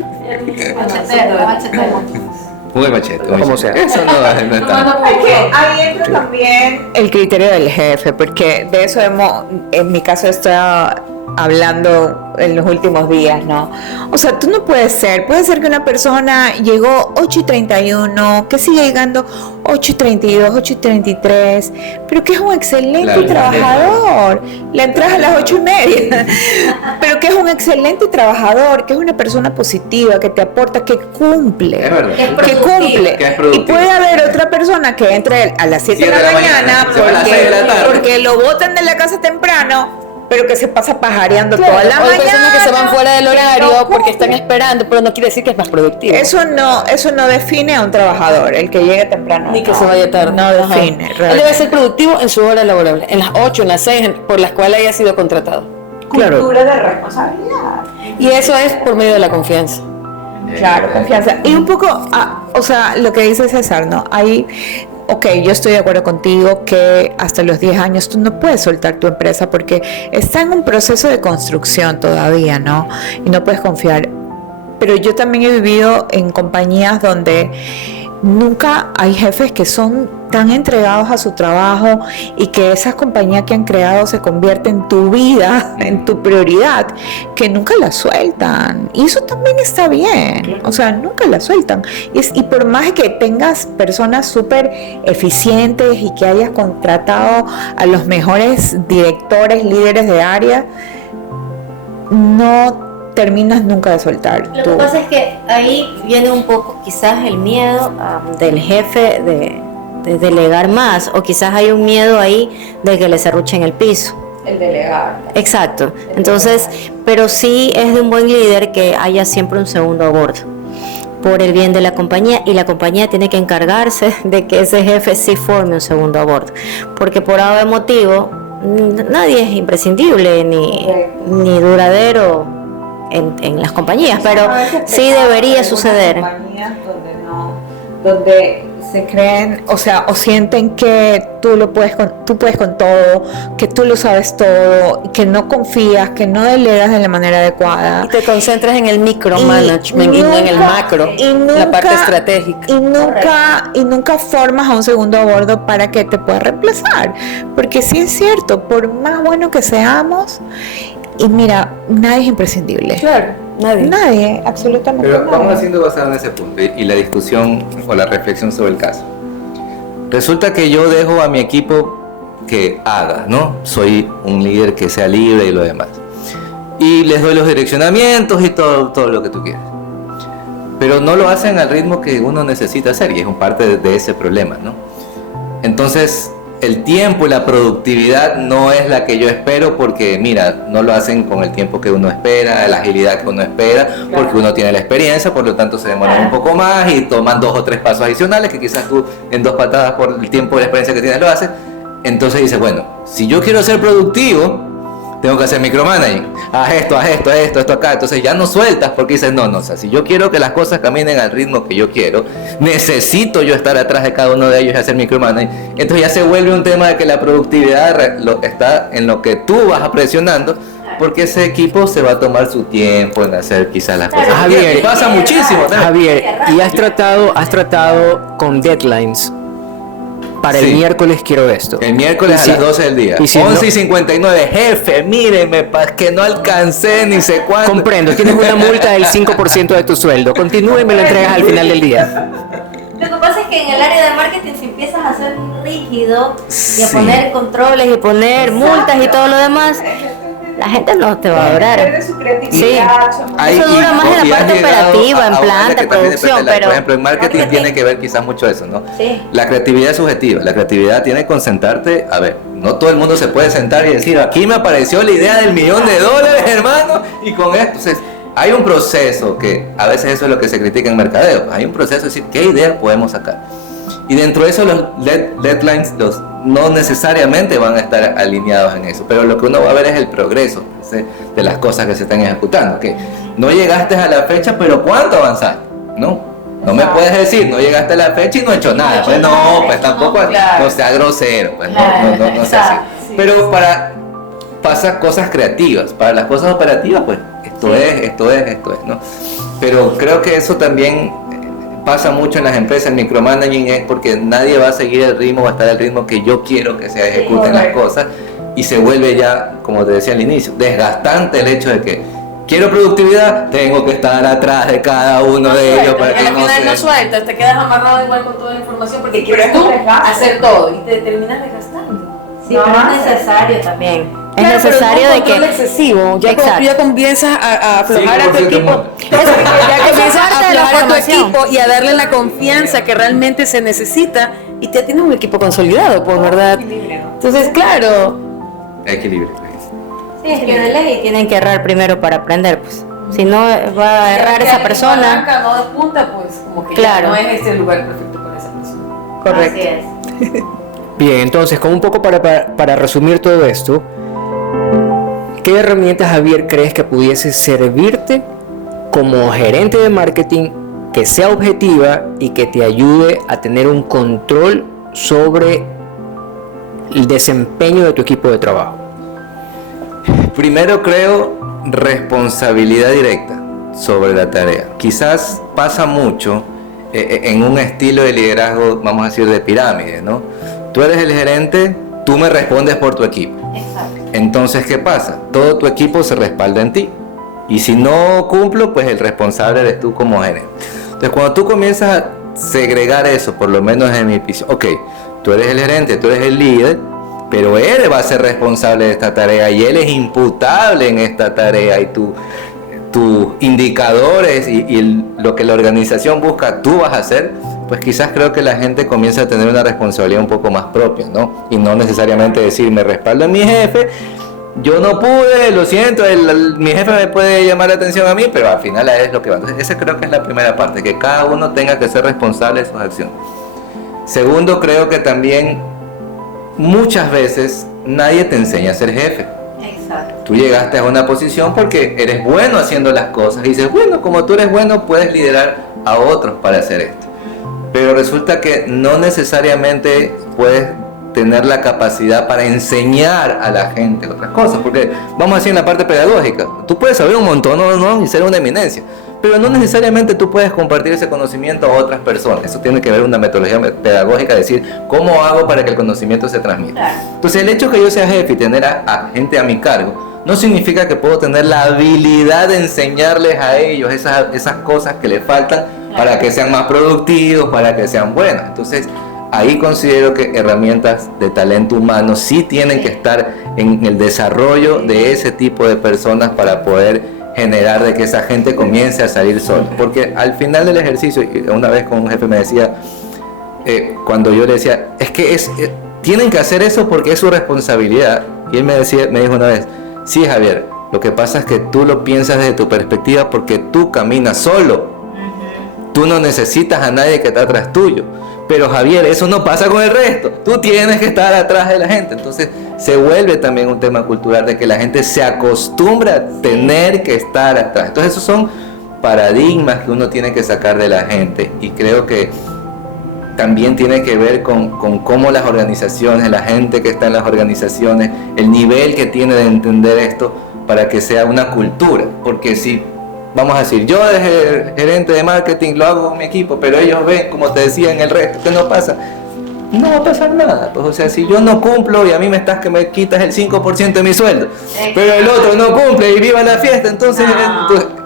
Muy machete, Como sea. Eso no es tan... Es que ahí entra también El criterio del jefe, porque de eso en mi caso estaba hablando en los últimos días, ¿no? O sea, tú no puedes ser que una persona llegó 8:31, que sigue llegando 8:32, 8:33, pero que es un excelente Claro. trabajador, le entras a las 8:30, pero que es un excelente trabajador, que es una persona positiva, que te aporta, que cumple, Es verdad. que cumple. Que es Y productivo. puede haber otra persona que entre a las 7 de la mañana se va a las 6 de la tarde. porque lo botan de la casa temprano, pero que se pasa pajareando Claro, toda la o hay mañana. personas que se van fuera del horario no porque están cumple. esperando, pero no quiere decir que es más productivo. Eso no define a un trabajador, el que llegue temprano. Ni que no, se vaya tarde. No Ajá. define. Él realmente. debe ser productivo en su hora laborable, en las 8, en las 6, por las cuales haya sido contratado. Claro. cultura de responsabilidad. Y eso es por medio de la confianza. Claro, confianza. Y un poco, o sea, lo que dice César, ¿no? Ahí, ok, yo estoy de acuerdo contigo que hasta los 10 años tú no puedes soltar tu empresa porque está en un proceso de construcción todavía, ¿no? Y no puedes confiar. Pero yo también he vivido en compañías donde nunca hay jefes que son tan entregados a su trabajo y que esas compañías que han creado se convierten en tu vida, en tu prioridad, que nunca la sueltan. Y eso también está bien, o sea, nunca la sueltan. Y por más que tengas personas súper eficientes y que hayas contratado a los mejores directores, líderes de área, no terminas nunca de soltar. Lo que pasa es que ahí viene un poco quizás el miedo del jefe de delegar más, o quizás hay un miedo ahí de que le serruchen el piso. El delegar. Exacto. Entonces, pero sí es de un buen líder que haya siempre un segundo a bordo por el bien de la compañía, y la compañía tiene que encargarse de que ese jefe sí forme un segundo a bordo, porque por algún motivo nadie es imprescindible ni duradero en las compañías, pero sí debería suceder. Donde se creen, o sea, o sienten que tú puedes con todo, que tú lo sabes todo, que no confías, que no delegas de la manera adecuada. Y te concentras en el micromanagement y no en el macro, la parte estratégica. Y nunca formas a un segundo a bordo para que te pueda reemplazar. Porque sí es cierto, por más bueno que seamos, y mira, nadie es imprescindible. Claro, nadie. Nadie, absolutamente Pero nadie. vamos haciendo basado en ese punto y la discusión o la reflexión sobre el caso. Resulta que yo dejo a mi equipo que haga, ¿no? Soy un líder que sea libre y lo demás. Y les doy los direccionamientos y todo lo que tú quieras. pero no lo hacen al ritmo que uno necesita hacer, y es un parte de ese problema, ¿no? Entonces, el tiempo y la productividad no es la que yo espero, porque mira, no lo hacen con el tiempo que uno espera, la agilidad que uno espera, porque uno tiene la experiencia, por lo tanto se demoran un poco más y toman 2 o 3 pasos adicionales que quizás tú en 2 patadas por el tiempo y la experiencia que tienes lo haces. Entonces dices, bueno, si yo quiero ser productivo, tengo que hacer micromanaging, haz esto acá. Entonces ya no sueltas, porque dices, no, o sea, si yo quiero que las cosas caminen al ritmo que yo quiero, necesito yo estar atrás de cada uno de ellos y hacer micromanaging. Entonces ya se vuelve un tema de que la productividad está en lo que tú vas presionando, porque ese equipo se va a tomar su tiempo en hacer quizás las cosas. Javier, y pasa muchísimo. Javier, ¿y has tratado con deadlines? Para el Sí. miércoles quiero esto. El miércoles a las 12 del día. Y si 11:59, jefe, míreme, que no alcancé ni sé cuánto. Comprendo, tienes una multa del 5% de tu sueldo. Continúa y me lo entregas al final del día. Lo que pasa es que en el área de marketing, si empiezas a ser rígido y a Sí. poner controles y poner multas y todo lo demás, la gente no te va a Pierde adorar. su creatividad, su- Eso dura más en la y has parte llegado operativa, en a planta, que también producción, depende pero por ejemplo, en marketing tiene que ver quizás mucho eso, ¿no? Sí. La creatividad es subjetiva. La creatividad tiene que concentrarte. A ver, no todo el mundo se puede sentar y decir, aquí me apareció la idea del $1.000.000, hermano, y con esto. Entonces, hay un proceso que a veces eso es lo que se critica en mercadeo. Hay un proceso de decir, ¿qué idea podemos sacar? Y dentro de eso los deadlines no necesariamente van a estar alineados en eso, pero lo que uno va a ver es el progreso, ¿sí?, de las cosas que se están ejecutando. Que no llegaste a la fecha, pero ¿cuánto avanzaste? No me puedes decir, no llegaste a la fecha y no he hecho nada. Pues no, pues tampoco, no sea grosero, pues no sea así. Pero pasa cosas creativas, para las cosas operativas, pues esto es, ¿no? Pero creo que eso también pasa mucho en las empresas. El micromanaging es porque nadie va a seguir el ritmo o a estar al ritmo que yo quiero que se ejecuten las cosas, y se vuelve ya, como te decía al inicio, desgastante el hecho de que quiero productividad, tengo que estar atrás de cada uno de ellos para que al no final no se... sueltas, te quedas amarrado igual con toda la información porque quieres tú hacer todo y te terminas desgastando. Sí, pero es necesario también. Es Claro, necesario pero de un control que excesivo. Ya cuando tú ya comienzas a aflojar a tu 5% equipo, más. ya comienzas a parte de la aflojar a tu formación. equipo y a darle la confianza que realmente se necesita, y ya tienes un equipo consolidado, por verdad. Entonces, claro, Equilibrio. Sí, es que de ley tienen que errar primero para aprender, pues. Si no va a errar esa persona. no despunta, pues como que Claro. no es el lugar perfecto para esa persona. Correcto. Así es. Bien, entonces, como un poco para resumir todo esto, ¿qué herramientas, Javier, crees que pudiese servirte como gerente de marketing que sea objetiva y que te ayude a tener un control sobre el desempeño de tu equipo de trabajo? Primero creo responsabilidad directa sobre la tarea. Quizás pasa mucho en un estilo de liderazgo, vamos a decir, de pirámide, ¿no? Tú eres el gerente, tú me respondes por tu equipo. Exacto. Entonces, ¿qué pasa? Todo tu equipo se respalda en ti. Y si no cumplo, pues el responsable eres tú como gerente. Entonces, cuando tú comienzas a segregar eso, por lo menos en mi visión, ok, tú eres el gerente, tú eres el líder, pero él va a ser responsable de esta tarea y él es imputable en esta tarea, y tus indicadores y lo que la organización busca, tú vas a hacer, pues quizás creo que la gente comienza a tener una responsabilidad un poco más propia, ¿no? Y no necesariamente decir, me respaldo en mi jefe, yo no pude, lo siento, mi jefe me puede llamar la atención a mí, pero al final es lo que va. Entonces, esa creo que es la primera parte, que cada uno tenga que ser responsable de sus acciones. Segundo, creo que también muchas veces nadie te enseña a ser jefe. Exacto. Tú llegaste a una posición porque eres bueno haciendo las cosas y dices, bueno, como tú eres bueno, puedes liderar a otros para hacer esto. Pero resulta que no necesariamente puedes tener la capacidad para enseñar a la gente otras cosas, porque vamos a decir en la parte pedagógica, tú puedes saber un montón, ¿no? Y ser una eminencia, pero no necesariamente tú puedes compartir ese conocimiento a otras personas. Eso tiene que ver una metodología pedagógica, decir, ¿cómo hago para que el conocimiento se transmita? Claro. Entonces, el hecho que yo sea jefe y tener a gente a mi cargo, no significa que puedo tener la habilidad de enseñarles a ellos esas cosas que les faltan para que sean más productivos, para que sean buenos. Entonces, ahí considero que herramientas de talento humano sí tienen que estar en el desarrollo de ese tipo de personas para poder generar de que esa gente comience a salir sola. Porque al final del ejercicio, y una vez con un jefe me decía, cuando yo le decía, es que tienen que hacer eso porque es su responsabilidad. Y él me dijo una vez, sí, Javier, lo que pasa es que tú lo piensas desde tu perspectiva porque tú caminas solo. Tú no necesitas a nadie que esté atrás tuyo. Pero Javier, eso no pasa con el resto. Tú tienes que estar atrás de la gente. Entonces se vuelve también un tema cultural de que la gente se acostumbra a tener que estar atrás. Entonces esos son paradigmas que uno tiene que sacar de la gente. Y creo que también tiene que ver con cómo las organizaciones, la gente que está en las organizaciones, el nivel que tiene de entender esto para que sea una cultura. Porque si, vamos a decir, yo de gerente de marketing lo hago con mi equipo, pero ellos ven, como te decía, en el resto, ¿qué no pasa? No va a pasar nada. Pues, o sea, si yo no cumplo y a mí me quitas el 5% de mi sueldo, pero el otro no cumple y viva la fiesta, entonces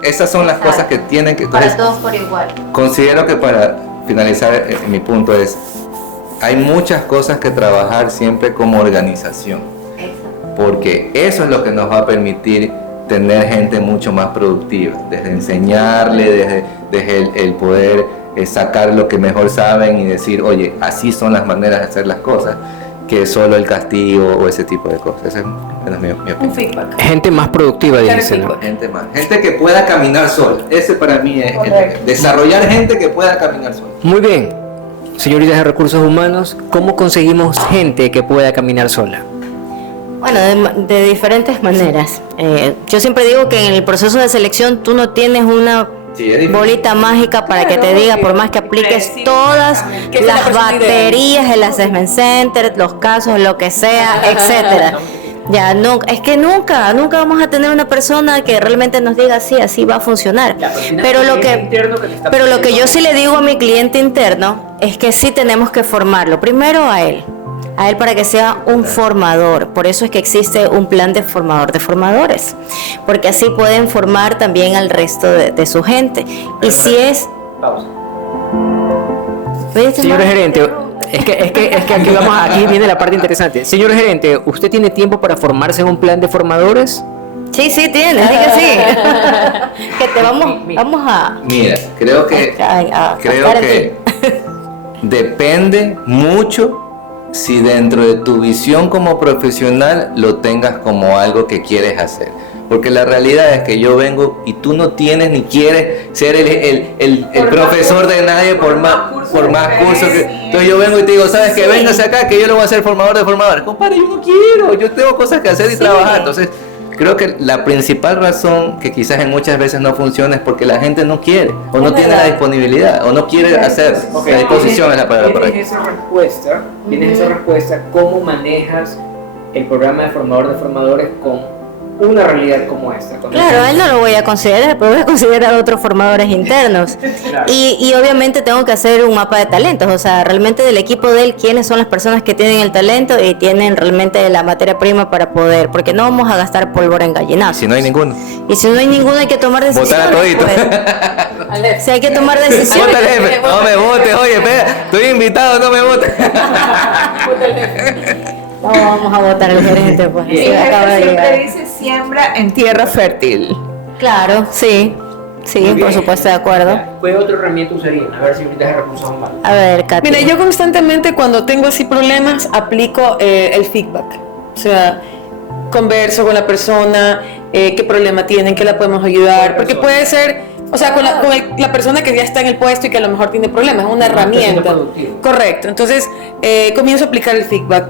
esas son las cosas que tienen que... Para todos por igual. Considero que para finalizar mi punto es, hay muchas cosas que trabajar siempre como organización, porque eso es lo que nos va a permitir tener gente mucho más productiva, desde enseñarle, desde el poder sacar lo que mejor saben y decir, oye, así son las maneras de hacer las cosas, que solo el castigo o ese tipo de cosas. Esa es mi opinión. Un feedback. Gente más productiva, dice, ¿no? Gente que pueda caminar sola. Ese para mí es desarrollar gente que pueda caminar sola. Muy bien, señoritas de recursos humanos, ¿cómo conseguimos gente que pueda caminar sola? Bueno, de diferentes maneras. Yo siempre digo que en el proceso de selección tú no tienes una bolita mágica para que te diga, por más que apliques todas las baterías, el assessment center, los casos, lo que sea, etcétera. Ya, no, es que nunca vamos a tener una persona que realmente nos diga así va a funcionar. Pero lo que yo sí le digo a mi cliente interno es que sí tenemos que formarlo. Primero a él para que sea un formador. Por eso es que existe un plan de formador de formadores, porque así pueden formar también al resto de su gente. Y si es... Pausa. Señor gerente, es que aquí viene la parte interesante. Señor gerente, ¿usted tiene tiempo para formarse en un plan de formadores? Sí, tiene, así que sí. Que te vamos a... Mira, creo que depende mucho si dentro de tu visión como profesional lo tengas como algo que quieres hacer. Porque la realidad es que yo vengo y tú no tienes ni quieres ser el profesor de nadie por más cursos que... Entonces yo vengo y te digo, ¿sabes qué? Véngase acá que yo le voy a hacer formador de formadores. Compadre, yo no quiero, yo tengo cosas que hacer y trabajar. Entonces creo que la principal razón que quizás en muchas veces no funciona es porque la gente no quiere, o no tiene la disponibilidad, o no quiere hacer. La disposición es la palabra correcta. Tienes esa respuesta, ¿cómo manejas el programa de formador de formadores con una realidad como esta? Claro, él no lo voy a considerar, pero voy a considerar otros formadores internos. Claro. Y obviamente tengo que hacer un mapa de talentos, o sea, realmente del equipo de él, quiénes son las personas que tienen el talento y tienen realmente la materia prima para poder, porque no vamos a gastar pólvora en gallinazo. Si no hay ninguno. Y si no hay ninguno hay que tomar decisiones. Votar a todito. Pues, si hay que tomar decisiones. Vota al jefe. No me votes, oye, espera, estoy invitado, no me votes. No, vamos a votar al gerente, pues. El jefe siempre dice siembra en tierra fértil. Claro, sí, por supuesto, de acuerdo. ¿Qué otra herramienta usarían? A ver, señoritas de recursos humanos. A ver, Katy. Mira, yo constantemente cuando tengo así problemas aplico el feedback. O sea, converso con la persona, qué problema tienen, qué la podemos ayudar. Porque puede ser... O sea, con la persona que ya está en el puesto y que a lo mejor tiene problemas, es una herramienta. Correcto. Entonces, comienzo a aplicar el feedback.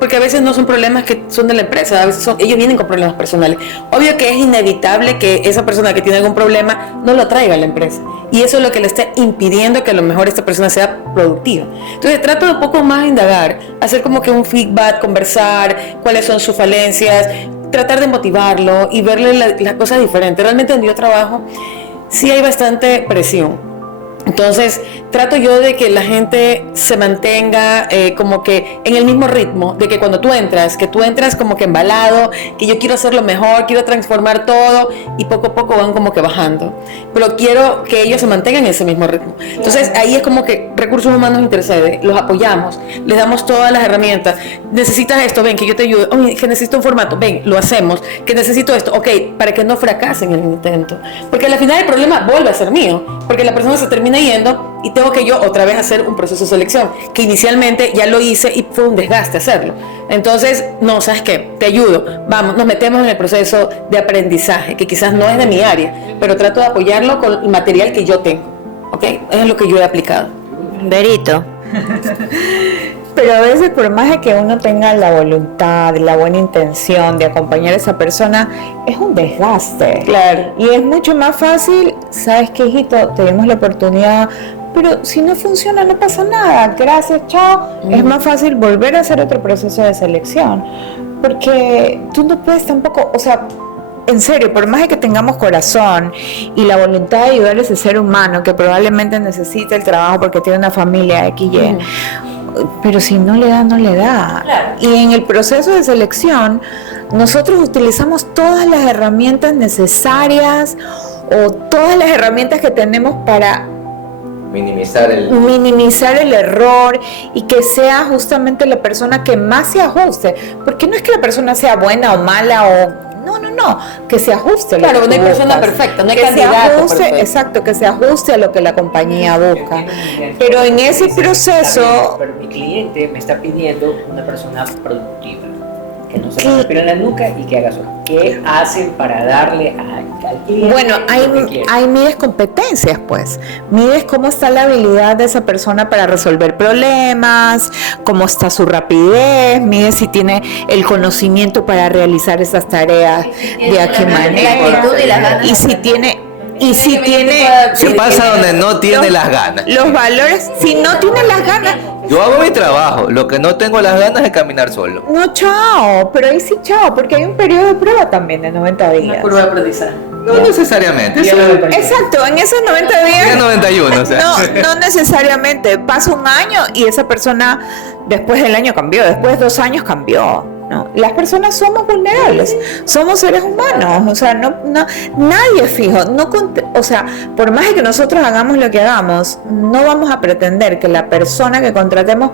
Porque a veces no son problemas que son de la empresa, a veces ellos vienen con problemas personales. Obvio que es inevitable que esa persona que tiene algún problema no lo traiga a la empresa. Y eso es lo que le está impidiendo que a lo mejor esta persona sea productiva. Entonces, trato de un poco más indagar, hacer como que un feedback, conversar, cuáles son sus falencias, tratar de motivarlo y verle las cosas diferentes. Realmente donde yo trabajo, sí hay bastante presión. Entonces, trato yo de que la gente se mantenga como que en el mismo ritmo, de que cuando tú entras como que embalado, que yo quiero hacerlo mejor, quiero transformar todo, y poco a poco van como que bajando. Pero quiero que ellos se mantengan en ese mismo ritmo. Entonces, ahí es como que Recursos Humanos intercede, los apoyamos, les damos todas las herramientas. Necesitas esto, ven, que yo te ayudo. Oye, que necesito un formato, ven, lo hacemos. Que necesito esto, ok, para que no fracasen en el intento. Porque al final el problema vuelve a ser mío, porque la persona se termina yendo y tengo que yo otra vez hacer un proceso de selección que inicialmente ya lo hice y fue un desgaste hacerlo. Entonces, no, ¿sabes qué? Te ayudo, vamos, nos metemos en el proceso de aprendizaje, que quizás no es de mi área, pero trato de apoyarlo con el material que yo tengo, ¿ok? Es lo que yo he aplicado. Berito. Pero a veces, por más de que uno tenga la voluntad, la buena intención de acompañar a esa persona, es un desgaste. Claro. Y es mucho más fácil, ¿sabes qué, hijito? Tenemos la oportunidad, pero si no funciona, no pasa nada. Gracias, chao. Es más fácil volver a hacer otro proceso de selección. Porque tú no puedes tampoco, o sea, en serio, por más de que tengamos corazón y la voluntad de ayudar a ese ser humano que probablemente necesita el trabajo porque tiene una familia XY, pero si no le da, no le da. Claro. Y en el proceso de selección, nosotros utilizamos todas las herramientas necesarias o todas las herramientas que tenemos para Minimizar el error y que sea justamente la persona que más se ajuste. Porque no es que la persona sea buena o mala o... No, que se ajuste. Claro, no hay persona perfecta, no hay candidato perfecto. Exacto, que se ajuste a lo que la compañía busca. Pero en ese proceso... Pero mi cliente me está pidiendo una persona productiva, que no se respire en la nuca y que haga eso. ¿Qué hacen para darle al cliente? Bueno, hay mides competencias, pues. Mides cómo está la habilidad de esa persona para resolver problemas, cómo está su rapidez, mides si tiene el conocimiento para realizar esas tareas de a qué manera. La actitud y las ganas. Y si tiene... ¿Qué pasa donde no tiene las ganas? Los valores, si no tiene las ganas... Yo hago mi trabajo, lo que no tengo las ganas es caminar solo. No, chao, pero ahí sí, chao, porque hay un periodo de prueba también de 90 días. Una curva de aprendizaje. No necesariamente. Exacto, en esos 90 días. Día 91, o sea. No necesariamente. Pasa un año y esa persona después del año cambió, después de 2 años cambió. ¿No? Las personas somos vulnerables, somos seres humanos, o sea, nadie es fijo, o sea, por más de que nosotros hagamos lo que hagamos, no vamos a pretender que la persona que contratemos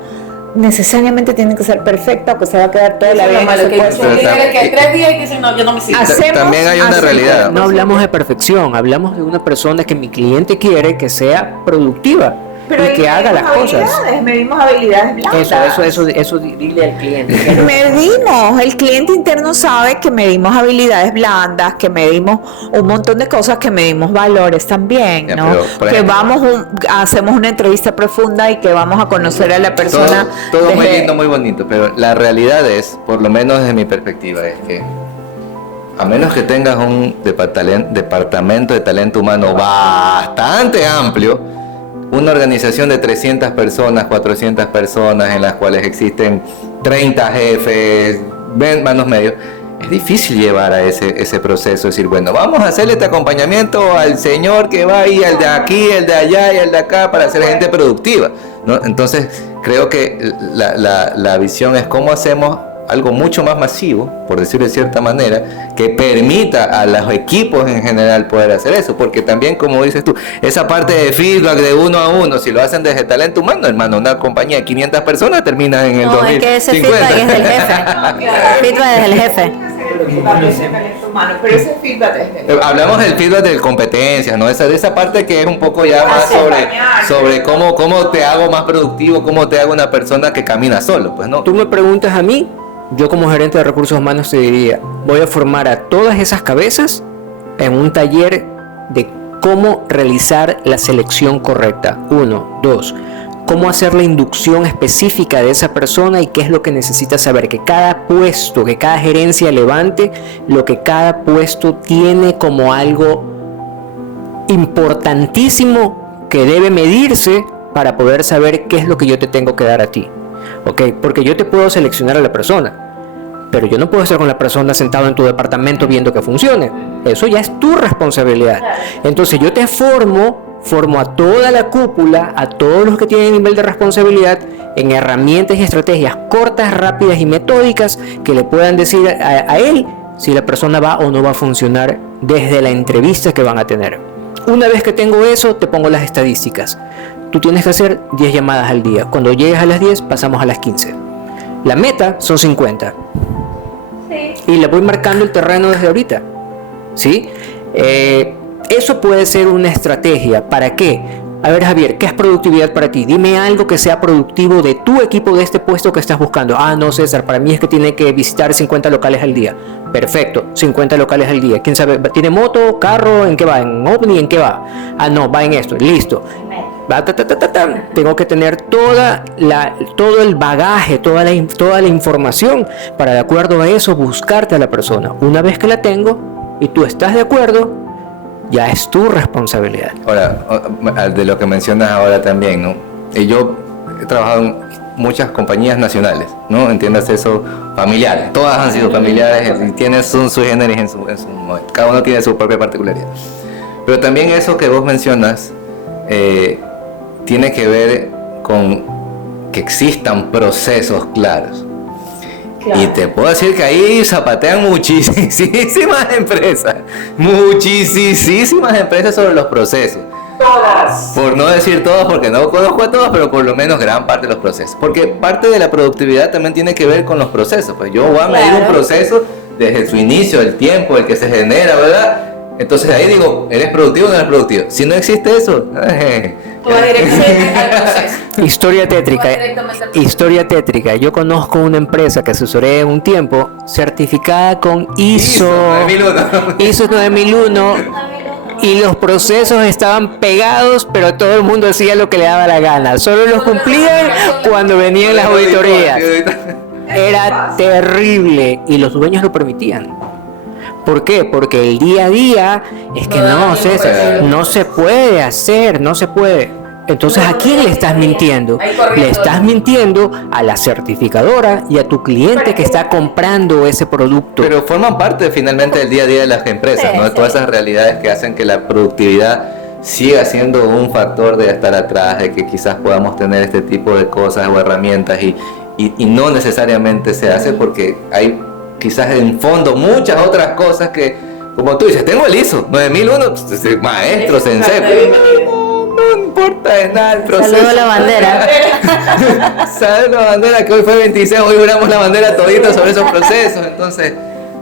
necesariamente tiene que ser perfecta o que se va a quedar toda la vida en ese puesto. Que 3 días y dicen, no, yo no me sirvo. También hay una realidad. No hablamos de perfección, hablamos de una persona que mi cliente quiere que sea productiva. Pero y que haga las cosas. Medimos habilidades blandas. Eso dile al cliente. Medimos, el cliente interno sabe que medimos habilidades blandas, que medimos un montón de cosas, que medimos valores también, ¿no? Pero, que hacemos una entrevista profunda y que vamos a conocer a la persona. Todo muy lindo, muy bonito, pero la realidad es, por lo menos desde mi perspectiva, es que a menos que tengas un departamento de talento humano bastante amplio, una organización de 300 personas, 400 personas, en las cuales existen 30 jefes, manos medios, es difícil llevar a ese proceso, decir, bueno, vamos a hacerle este acompañamiento al señor que va ahí, el de aquí, el de allá y el de acá, para ser gente productiva, ¿no? Entonces, creo que la visión es cómo hacemos algo mucho más masivo, por decirlo de cierta manera, que permita a los equipos en general poder hacer eso, porque también, como dices tú, esa parte de feedback de 1 a 1, si lo hacen desde talento humano, hermano, una compañía de 500 personas termina en el 2050. No, es que ese feedback es del jefe. Feedback es del jefe. Pero ese feedback es Hablamos del feedback de competencias, ¿no? De esa parte que es un poco ya más sobre cómo te hago más productivo, cómo te hago una persona que camina solo, pues, ¿no? Tú me preguntas a mí, yo como gerente de recursos humanos te diría, voy a formar a todas esas cabezas en un taller de cómo realizar la selección correcta. 1, 2, cómo hacer la inducción específica de esa persona y qué es lo que necesita saber, que cada puesto, que cada gerencia levante lo que cada puesto tiene como algo importantísimo que debe medirse para poder saber qué es lo que yo te tengo que dar a ti. ¿Okay? Porque yo te puedo seleccionar a la persona, pero yo no puedo estar con la persona sentado en tu departamento viendo que funcione. Eso ya es tu responsabilidad. Entonces yo te formo formo a toda la cúpula, a todos los que tienen nivel de responsabilidad, en herramientas y estrategias cortas, rápidas y metódicas que le puedan decir a él si la persona va o no va a funcionar desde la entrevista que van a tener. Una vez que tengo eso, te pongo las estadísticas. Tú tienes que hacer 10 llamadas al día. Cuando llegues a las 10, pasamos a las 15. La meta son 50. Sí. Y le voy marcando el terreno desde ahorita. ¿Sí? Eso puede ser una estrategia. ¿Para qué? A ver, Javier, ¿qué es productividad para ti? Dime algo que sea productivo de tu equipo, de este puesto que estás buscando. Ah, no, César, para mí es que tiene que visitar 50 locales al día. Perfecto, 50 locales al día. ¿Quién sabe? ¿Tiene moto, carro? ¿En qué va? ¿En ovni? ¿En qué va? Ah, no, va en esto. Listo. Tengo que tener todo el bagaje, toda la información para, de acuerdo a eso, buscarte a la persona. Una vez que la tengo y tú estás de acuerdo, ya es tu responsabilidad. Ahora, de lo que mencionas ahora también, ¿no? Yo he trabajado en muchas compañías nacionales, ¿no? Entiendas eso, familiares. Todas han sido familiares y tienen su generis en su momento. Cada uno tiene su propia particularidad. Pero también eso que vos mencionas tiene que ver con que existan procesos claros. Claro. Y te puedo decir que ahí zapatean muchísimas empresas sobre los procesos. Todas. Por no decir todas, porque no conozco a todas, pero por lo menos gran parte de los procesos. Porque parte de la productividad también tiene que ver con los procesos. Pues yo voy a medir un proceso desde su inicio, el tiempo, el que se genera, ¿verdad? Entonces ahí digo, ¿eres productivo o no eres productivo? Si no existe eso, tú vas directamente al proceso. Historia tétrica. Yo conozco una empresa que asesoré un tiempo, certificada con ISO 9001, y los procesos estaban pegados, pero todo el mundo hacía lo que le daba la gana. Solo los cumplían cuando venían las auditorías. Era terrible y los dueños lo permitían. ¿Por qué? Porque el día a día es que no, César, no se puede hacer, no se puede. Entonces, ¿a quién le estás mintiendo? Le estás mintiendo a la certificadora y a tu cliente que está comprando ese producto. Pero forman parte finalmente del día a día de las empresas, ¿no? De todas esas realidades que hacen que la productividad siga siendo un factor de estar atrás, de que quizás podamos tener este tipo de cosas o herramientas y no necesariamente se hace porque hay quizás en fondo muchas otras cosas que, como tú dices, tengo el ISO 9001, maestro, sensei, no importa de nada el proceso. Saludo a la bandera. Saludo a la bandera, que hoy fue 26, hoy juramos la bandera todito sobre esos procesos. Entonces,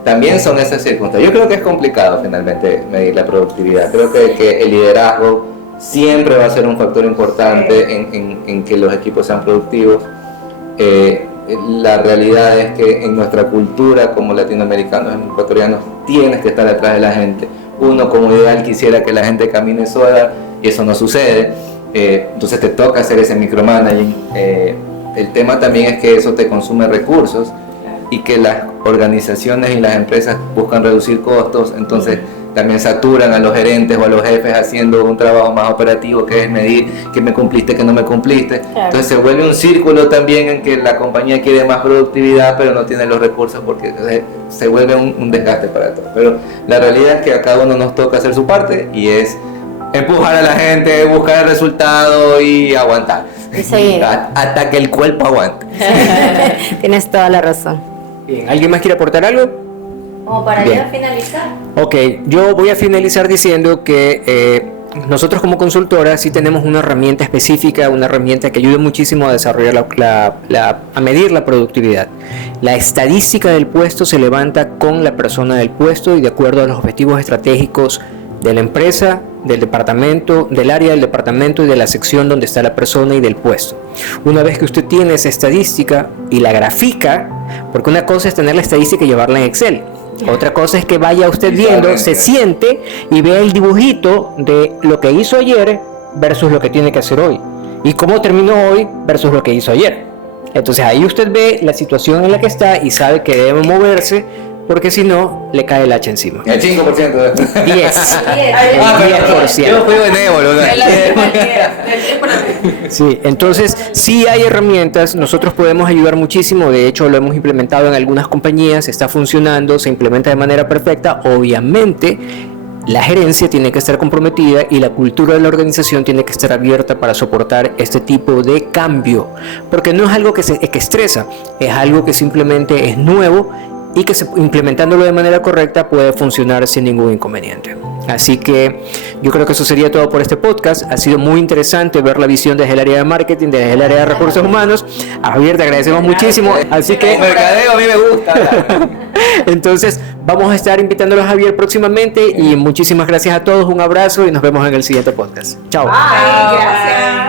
también son esas circunstancias. Yo creo que es complicado finalmente medir la productividad. Creo que el liderazgo siempre va a ser un factor importante en que los equipos sean productivos. La realidad es que en nuestra cultura como latinoamericanos y ecuatorianos tienes que estar atrás de la gente. Uno como ideal quisiera que la gente camine sola y eso no sucede, entonces te toca hacer ese micromanaging. El tema también es que eso te consume recursos y que las organizaciones y las empresas buscan reducir costos, entonces también saturan a los gerentes o a los jefes haciendo un trabajo más operativo, que es medir que me cumpliste, que no me cumpliste. Claro. Entonces se vuelve un círculo también en que la compañía quiere más productividad, pero no tiene los recursos porque se vuelve un desgaste para todos. Pero la realidad es que a cada uno nos toca hacer su parte y es empujar a la gente, buscar el resultado y aguantar. Sí. Hasta que el cuerpo aguante. Tienes toda la razón. Bien, ¿alguien más quiere aportar algo? Como para ya finalizar. Ok, yo voy a finalizar diciendo que nosotros como consultora sí tenemos una herramienta específica, una herramienta que ayuda muchísimo a desarrollar a medir la productividad. La estadística del puesto se levanta con la persona del puesto y de acuerdo a los objetivos estratégicos de la empresa, del departamento, del área del departamento y de la sección donde está la persona y del puesto. Una vez que usted tiene esa estadística y la grafica, porque una cosa es tener la estadística y llevarla en Excel. Otra cosa es que vaya usted viendo, se siente y vea el dibujito de lo que hizo ayer versus lo que tiene que hacer hoy. Y cómo terminó hoy versus lo que hizo ayer. Entonces ahí usted ve la situación en la que está y sabe que debe moverse, porque si no, le cae el hacha encima. El 5%. 10%. Yo fui benévolo. Sí, entonces sí hay herramientas, nosotros podemos ayudar muchísimo, de hecho lo hemos implementado en algunas compañías, está funcionando, se implementa de manera perfecta, obviamente la gerencia tiene que estar comprometida y la cultura de la organización tiene que estar abierta para soportar este tipo de cambio, porque no es algo que estresa, es algo que simplemente es nuevo y que implementándolo de manera correcta puede funcionar sin ningún inconveniente. Así que yo creo que eso sería todo por este podcast. Ha sido muy interesante ver la visión desde el área de marketing, desde el área de recursos humanos. A Javier, te agradecemos muchísimo. Así que mercadeo a mí me gusta. Entonces vamos a estar invitándolos a Javier próximamente y muchísimas gracias a todos, un abrazo y nos vemos en el siguiente podcast. Chao. Bye, gracias.